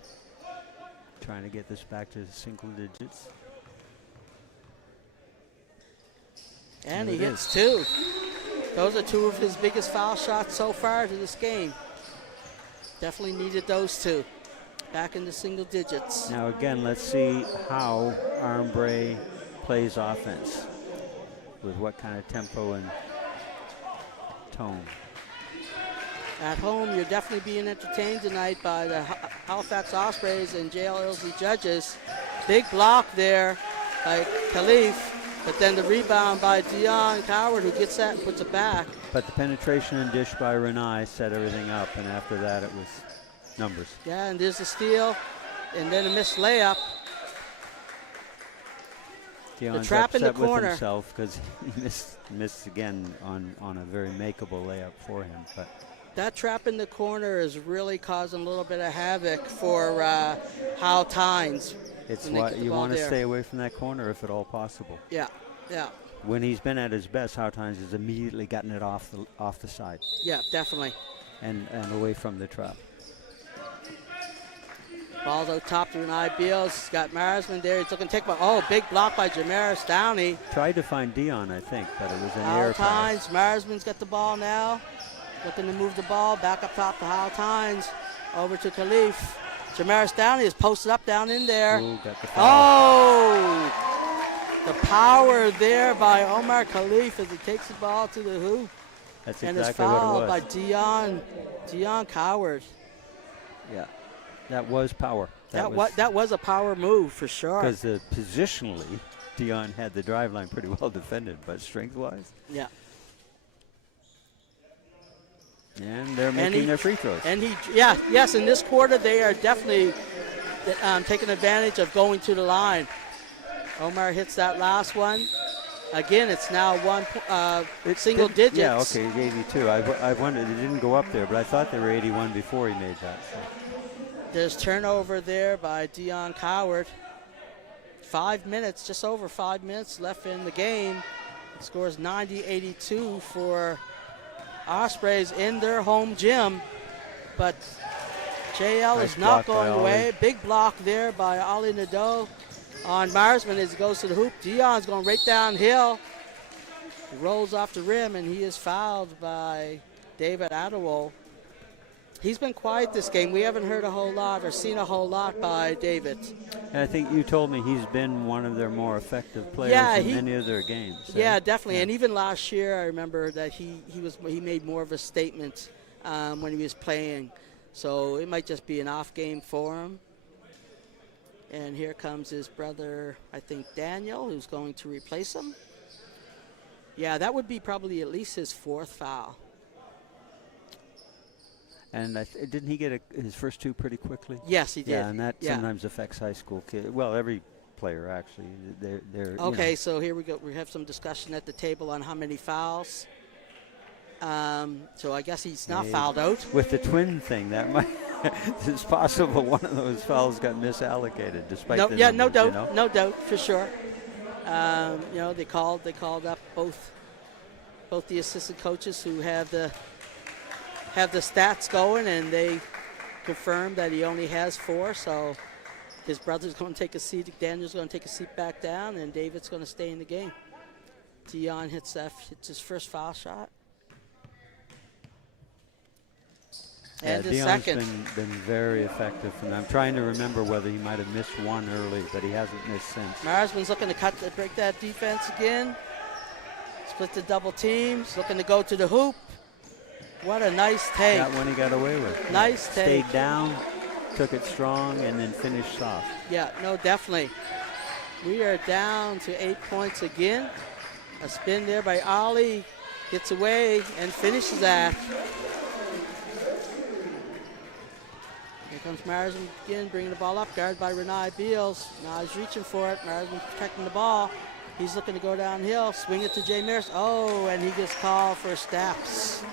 Trying to get this back to single digits. And he hits 2. Those are 2 of his biggest foul shots so far to this game. Definitely needed those 2. Back into single digits. Now again, let's see how Armbrae plays offense. with what kind of tempo and tone. At home, you're definitely being entertained tonight by the Halifax Ospreys and JL Ilsley judges. Big block there by Khalif, but then the rebound by Dion Coward, who gets that and puts it back. But the penetration and dish by Renai set everything up, and after that it was numbers. Yeah, and there's the steal, and then a missed layup. Dion's trap in the upset with corner. himself because he missed again on a very makeable layup for him. But That trap in the corner is really causing a little bit of havoc for Hal Tynes. it's when they what get the you ball want to there. stay away from that corner if at all possible. Yeah, yeah, When he's been at his best, Hal Tynes has immediately gotten it off the side yeah, definitely. and away from the trap. Ball's out top to Renai Beals. He's got Marsman there. He's looking to take one. Oh, big block by Jamaris Downey. Tried to find Dion, I think, but it was an Hal air pass. Tynes. Marsman's got the ball now. Looking to move the ball back up top to Hal Tynes. Over to Khalif. Jamaris Downey is posted up down in there. Ooh, got the foul. Oh! The power there by Omar Khalif as he takes the ball to the hoop. That's And exactly it's what fouled it by was. Dion Coward. Yeah, that was power. That was a power move for sure. Because positionally, Dion had the drive line pretty well defended, but strength-wise, Yeah. and they're making their free throws. And yes, in this quarter they are definitely taking advantage of going to the line. Omar hits that last one. Again, it's now single digits. Yeah, okay, he gave you two. I wondered, it didn't go up there, but I thought they were 81 before he made that. So. There's turnover there by Dion Coward. 5 minutes, just over 5 minutes left in the game. It scores 90-82 for Ospreys in their home gym. But JL Nice is not block by going away. Ollie. Big block there by Ali Nadeau on Marsman as he goes to the hoop. Dion's going right downhill. He rolls off the rim, and he is fouled by David Adderall. He's been quiet this game. We haven't heard a whole lot or seen a whole lot by David. And I think you told me he's been one of their more effective players in many of their games. Yeah, definitely. Yeah. And even last year, I remember that he made more of a statement when he was playing. So it might just be an off game for him. And here comes his brother, I think Daniel, who's going to replace him. Yeah, that would be probably at least his fourth foul. And didn't he get his first two pretty quickly? Yes, he did. Yeah, and that sometimes affects high school kids. Well, every player actually. They're okay, so here we go. We have some discussion at the table on how many fouls. So I guess he's not fouled out. With the twin thing, that might it's possible one of those fouls got misallocated, despite the numbers, no doubt, you know? no doubt for sure. They called up both the assistant coaches who have the stats going, and they confirmed that he only has 4. So his brother's going to take a seat, Daniel's going to take a seat back down, and David's going to stay in the game. Dion hits his first foul shot. And his Dion's second. been very effective. And I'm trying to remember whether he might have missed one early, but he hasn't missed since. Marsman's looking to break that defense again. Split the double teams, looking to go to the hoop. What a nice take. That one he got away with. Nice take. Stayed down, took it strong, and then finished soft. Yeah, no, definitely. We are down to 8 points again. A spin there by Ollie. Gets away and finishes that. Here comes Marsman again, bringing the ball up. Guarded by Renai Beals. Now he's reaching for it. Marsman protecting the ball. He's looking to go downhill. Swing it to Jay Maris. Oh, and he gets called for steps.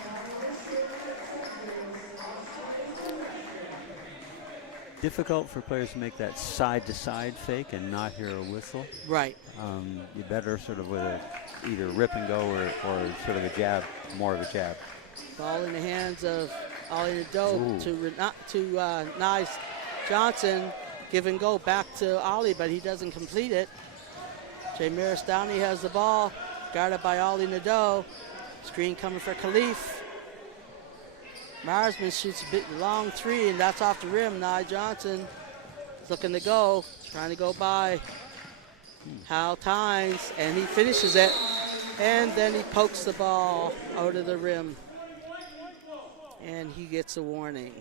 Difficult for players to make that side-to-side fake and not hear a whistle. Right. You better sort of with either rip and go or sort of a jab, more of a jab. Ball in the hands of Ollie Nadeau to Nice Johnson. Give and go back to Ollie, but he doesn't complete it. Jay Maris Downey has the ball, guarded by Ollie Nadeau. Screen coming for Khalif. Marsman shoots a bit long 3, and that's off the rim. Nye Johnson is looking to go, trying to go by Hal Tynes, and he finishes it. And then he pokes the ball out of the rim. And he gets a warning.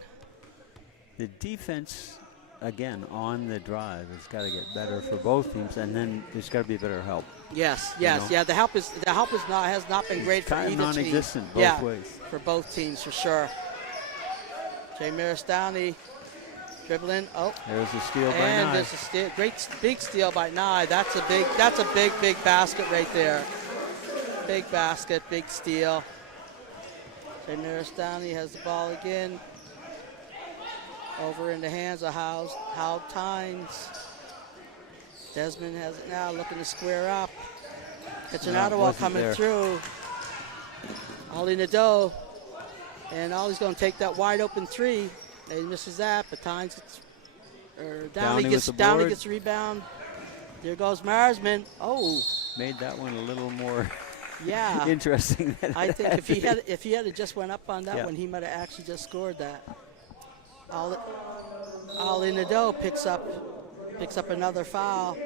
The defense, again, on the drive has got to get better for both teams, and then there's got to be better help. Yes, You know? yeah. The help has not been great for Kind of either team. non-existent both ways. For both teams for sure. Jay Maris Downey dribbling. Oh, There's a steal by and Nye. there's a steal, great big steal by Nye. That's a big basket right there. Big basket, big steal. Jay Maris Downey has the ball again. Over in the hands of Hal Tynes. Desmond has it now, looking to square up. It's an Ottawa coming there. through. Ollie Nadeau. And Ollie's going to take that wide open three. And he misses that, but Tynes gets, Downey gets a rebound. There goes Marsman. Oh. Made that one a little more yeah. interesting than I think it if he had just went up on that Yeah. one, he might have actually just scored that. Ollie Nadeau picks up another foul.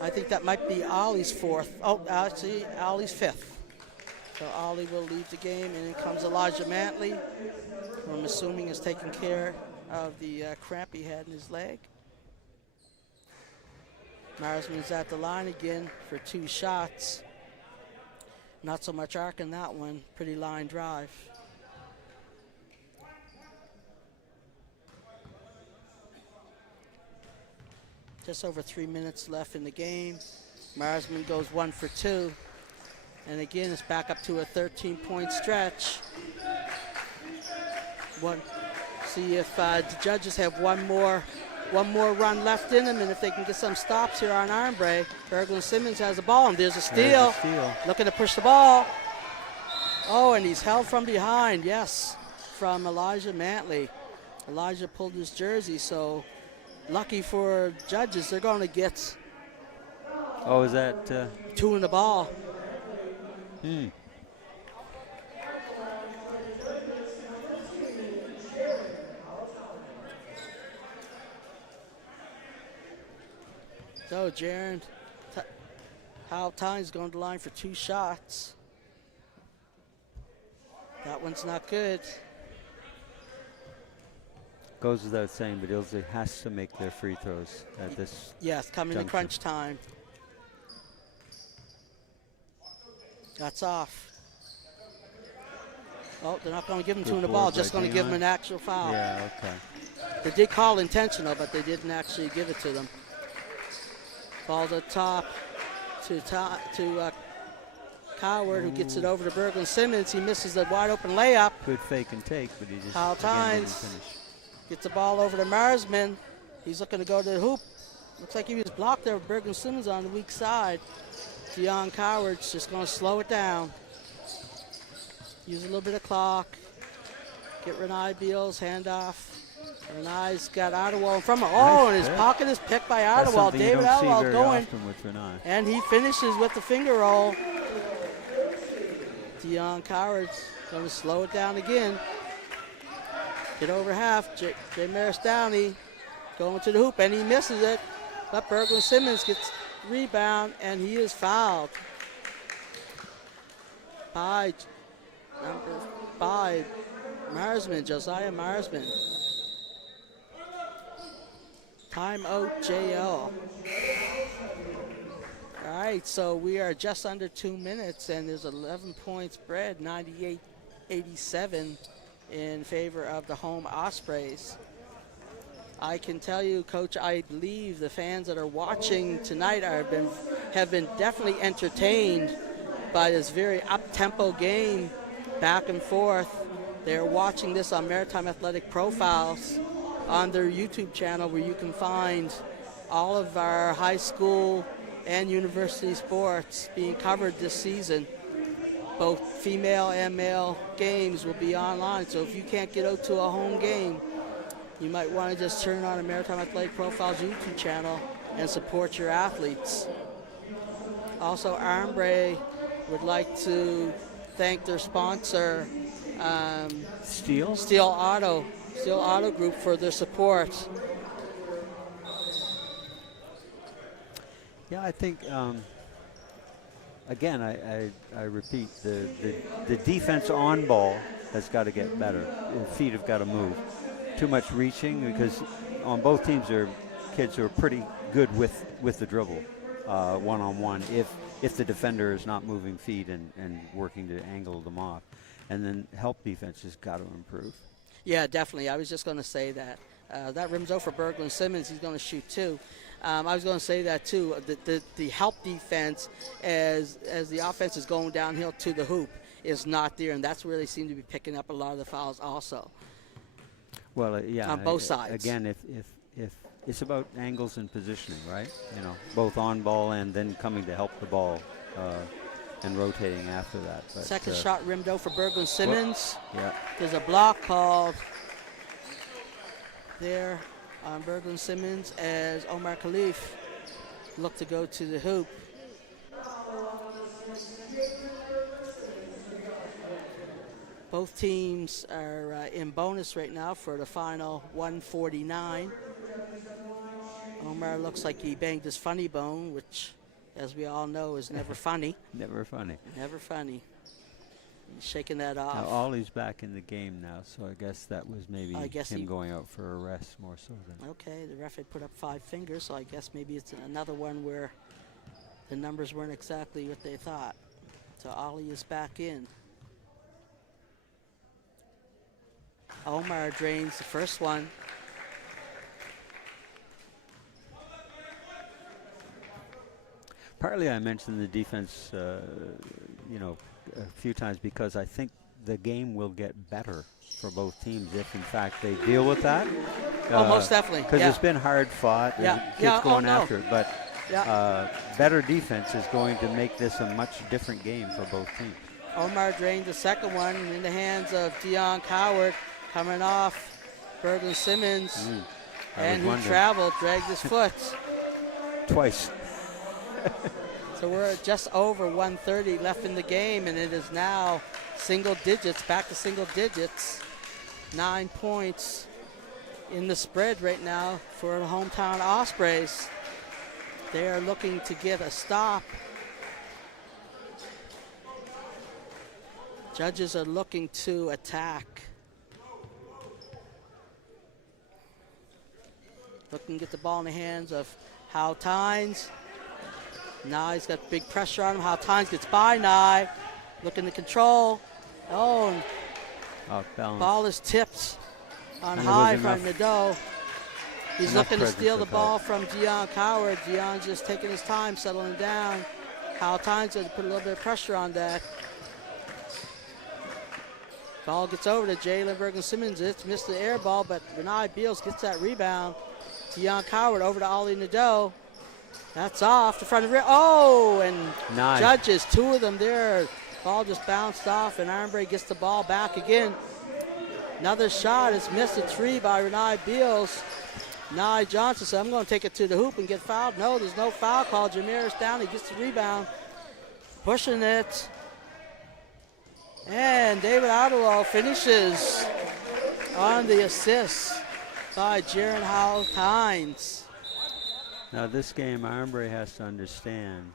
I think that might be Ollie's fourth. Oh, actually, Ollie's fifth. So Ollie will leave the game, and in comes Elijah Mantley, who I'm assuming is taking care of the cramp he had in his leg. Marsman's at the line again for 2 shots. Not so much arc in that one. Pretty line drive. Just over 3 minutes left in the game. Marsman goes 1 for 2. And again, it's back up to a 13-point stretch. See if the judges have one more run left in them, and if they can get some stops here on Armbrae. Berglund Simmons has the ball, and there's a steal. Looking to push the ball. Oh, and he's held from behind, yes, from Elijah Mantley. Elijah pulled his jersey, so lucky for judges, they're going to get Oh, is that 2 in the ball. So Jaron Hal Tynes going to the line for 2 shots. That one's not good. goes without saying, but Ilsley has to make their free throws at this. Yes, coming to junction. crunch time. That's off. Oh, they're not going to give him 2 in the ball, just going to give him an actual foul. Yeah, okay. They did call intentional, but they didn't actually give it to them. Ball to top to Coward, who gets it over to Berglund Simmons. He misses the wide open layup. Good fake and take, but he just Hal again, didn't Tynes finish. gets the ball over to Marsman. He's looking to go to the hoop. Looks like he was blocked there with Berglund Simmons on the weak side. Deion Coward's just going to slow it down. Use a little bit of clock. Get Renai Beals, handoff. Renai's got Ottawa from him. Oh, and his pocket is picked by Ottawa. David Ottawa going. And he finishes with the finger roll. Deion Coward's going to slow it down again. Get over half. J. Maris Downey going to the hoop, and he misses it. But Berglund Simmons gets rebound, and he is fouled by number 5, Marsman, Josiah Marsman. Timeout, JL. All right, so we are just under 2 minutes, and there's 11 points spread, 98-87 in favor of the home Ospreys. I can tell you, Coach, I believe the fans that are watching tonight have been definitely entertained by this very up-tempo game, back and forth. They're watching this on Maritime Athletic Profiles on their YouTube channel, where you can find all of our high school and university sports being covered this season. Both female and male games will be online, so if you can't get out to a home game, you might want to just turn on a Maritime Athletic Profiles YouTube channel and support your athletes. Also, Armbrae would like to thank their sponsor, Steel Auto Group, for their support. Yeah, I think again, I repeat, the defense on ball has got to get better. The feet have got to move. Too much reaching, because on both teams there are kids who are pretty good with the dribble, one-on-one, if the defender is not moving feet and working to angle them off. And then help defense has got to improve. Yeah, definitely. I was just going to say that. That rim's over for Berglund Simmons. He's going to shoot two. I was going to say that too. The help defense, as the offense is going downhill to the hoop, is not there, and that's where they seem to be picking up a lot of the fouls also. Well, yeah. On both sides. Again, if it's about angles and positioning, right? Both on ball and then coming to help the ball and rotating after that. But, second shot rimmed out for Berglund Simmons. Yeah. There's a block called there on Berglund Simmons as Omar Khalif looked to go to the hoop. Both teams are in bonus right now for the final 149. Omar looks like he banged his funny bone, which, as we all know, is never funny. Never funny. Never funny. He's shaking that off. Now, Ollie's back in the game now, so I guess that was maybe him going out for a rest more so than. Okay, the ref had put up 5 fingers, so I guess maybe it's another one where the numbers weren't exactly what they thought. So Ollie is back in. Omar drains the first one. Partly I mentioned the defense, a few times because I think the game will get better for both teams if, in fact, they deal with that. Most definitely. Because it's been hard fought. Kids going after it. But better defense is going to make this a much different game for both teams. Omar drained the second one in the hands of Deion Coward, coming off Berglund Simmons. And he traveled, dragged his foot. Twice. So we're just over 1:30 left in the game, and it is now single digits, back to single digits. 9 points in the spread right now for the hometown Ospreys. They are looking to get a stop. Judges are looking to attack. Looking to get the ball in the hands of Hal Tynes. Nye's got big pressure on him. Hal Tynes gets by Nye. Looking to control. Oh, and ball is tipped on high from Nadeau. He's looking to steal the ball from Deion Coward. Deion's just taking his time, settling down. Hal Tynes has to put a little bit of pressure on that. Ball gets over to Jalen Berglund Simmons. It's missed the air ball, but Renai Beals gets that rebound. Deion Coward over to Ollie Nadeau. That's off the front of the rim. Oh, and nice. Judges, 2 of them there. Ball just bounced off, and Armbrae gets the ball back again. Another shot is missed, a 3 by Renai Beals. Nye Johnson said, I'm going to take it to the hoop and get fouled. No, there's no foul call. Jamiris Downey gets the rebound. Pushing it. And David Ottawa finishes on the assist by Jaron Hal Tynes. Now this game, Armbrae has to understand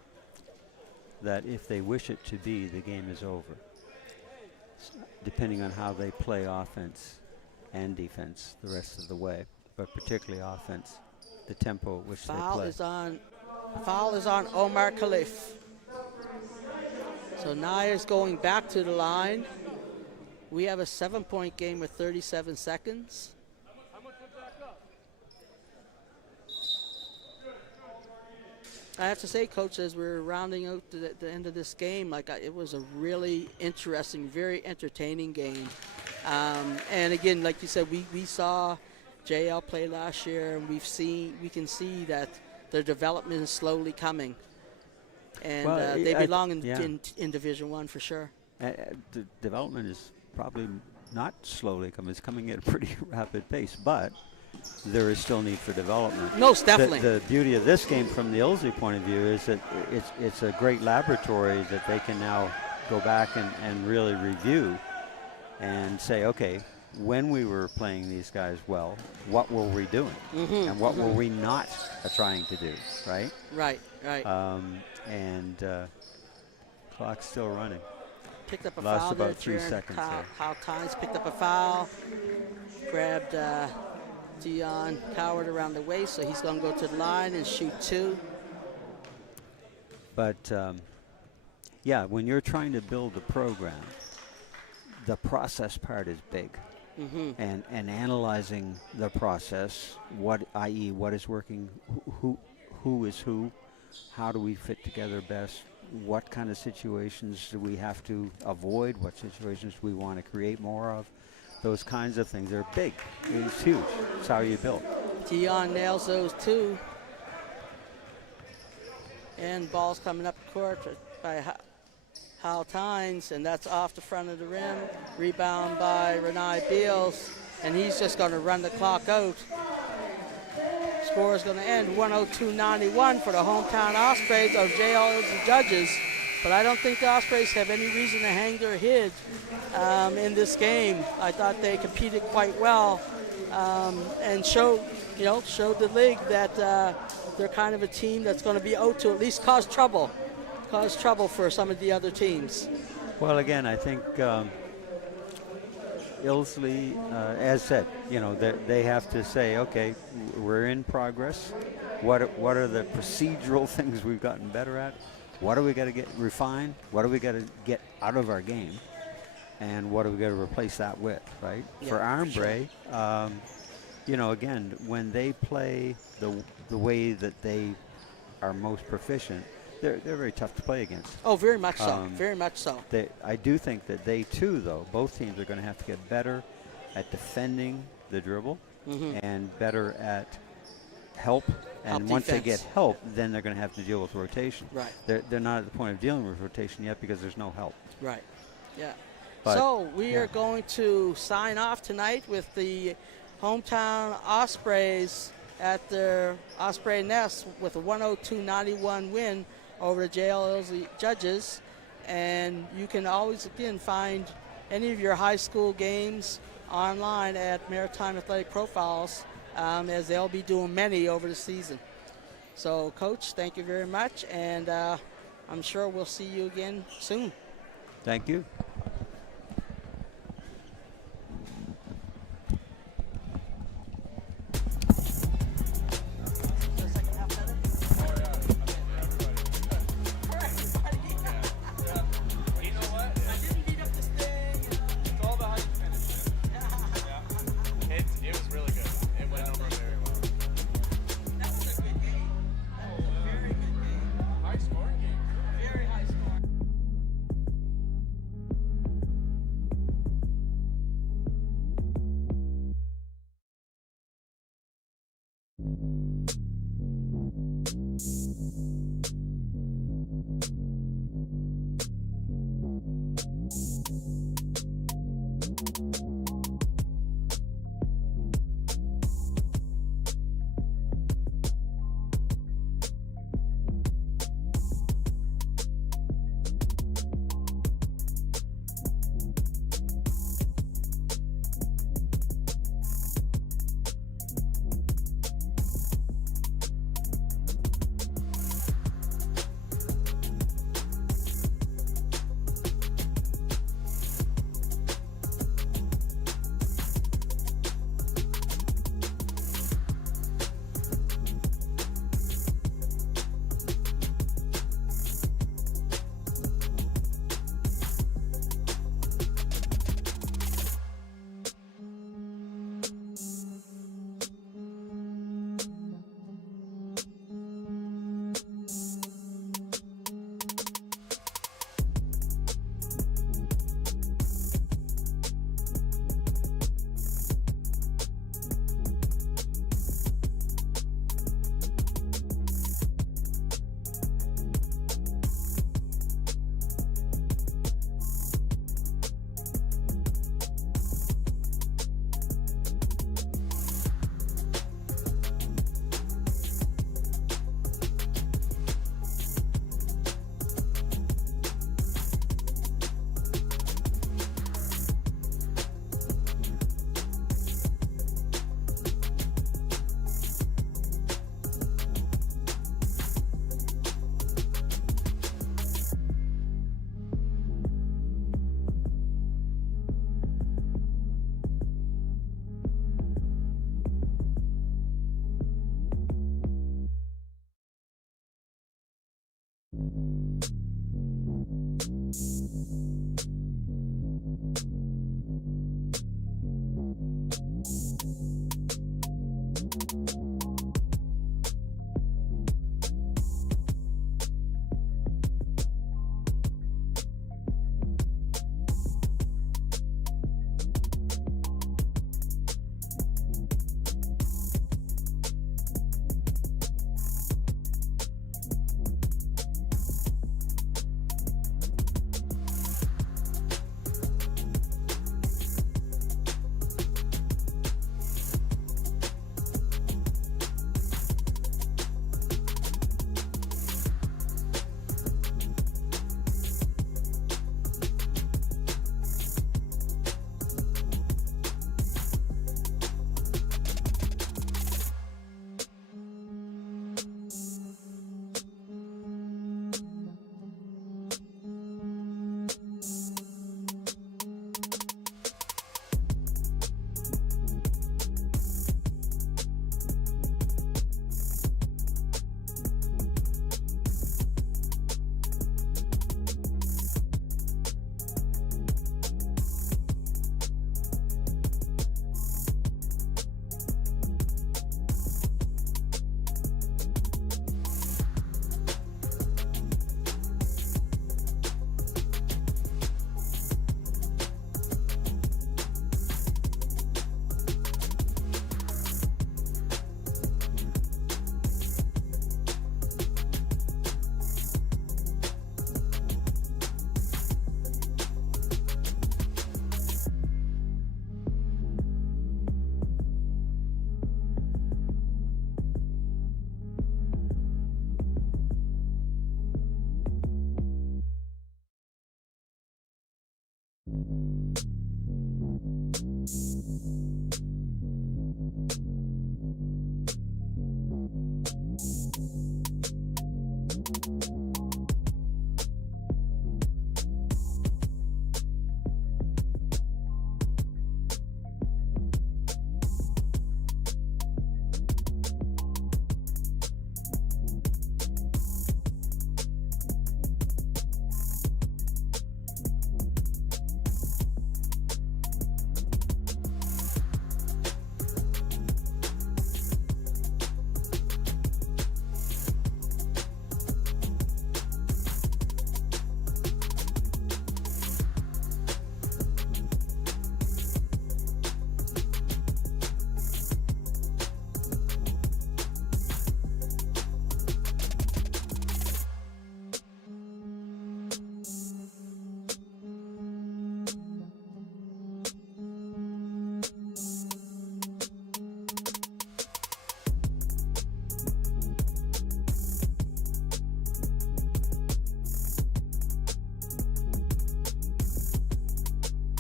that if they wish it to be, the game is over. Depending on how they play offense and defense the rest of the way, but particularly offense, the tempo at which they play. Foul is on Omar Khalif. So Naya's going back to the line. We have a 7-point game with 37 seconds. I have to say, Coach, as we're rounding out the end of this game, it was a really interesting, very entertaining game. And again, like you said, we saw JL play last year, and we can see that their development is slowly coming. And they belong in Division I for sure. The development is probably not slowly coming. It's coming at a pretty rapid pace, but there is still need for development. Most definitely. The beauty of this game from the Ilsley point of view is that it's a great laboratory that they can now go back and really review and say, okay, when we were playing these guys well, what were we doing? And what were we not trying to do, right? Right. Clock's still running. Picked up a Lost foul about there. 3 seconds there. Kyle Tynes picked up a foul. Grabbed Dion Coward around the waist, so he's going to go to the line and shoot 2. But, yeah, when you're trying to build a program, the process part is big. And analyzing the process, i.e. what is working, who is who, how do we fit together best, what kind of situations do we have to avoid, what situations do we want to create more of, those kinds of things. They're big. It's huge. It's how you build. Dion nails those 2. And ball's coming up court by Hal Tynes, and that's off the front of the rim. Rebound by Renai Beals, and he's just going to run the clock out. Score is going to end 102-91 for the hometown Ospreys of JL's the judges. But I don't think the Ospreys have any reason to hang their head in this game. I thought they competed quite well and showed the league that they're kind of a team that's going to be out to at least cause trouble for some of the other teams. Well, again, I think Ilsley, as said, they have to say, okay, we're in progress. What are the procedural things we've gotten better at? What do we got to get refined? What do we got to get out of our game? And what do we got to replace that with, right? Yeah, for Armbrae, sure. Again, when they play the way that they are most proficient, they're very tough to play against. Oh, very much so. Very much so. I do think that they too, though, both teams are going to have to get better at defending the dribble and better at help. And once they get help, then they're going to have to deal with rotation. Right. They're not at the point of dealing with rotation yet because there's no help. Right. Yeah. But, so we are going to sign off tonight with the hometown Ospreys at their Osprey Nest with a 102-91 win over the JL's judges. And you can always, again, find any of your high school games online at Maritime Athletic Profiles, as they'll be doing many over the season. So, Coach, thank you very much, and I'm sure we'll see you again soon. Thank you.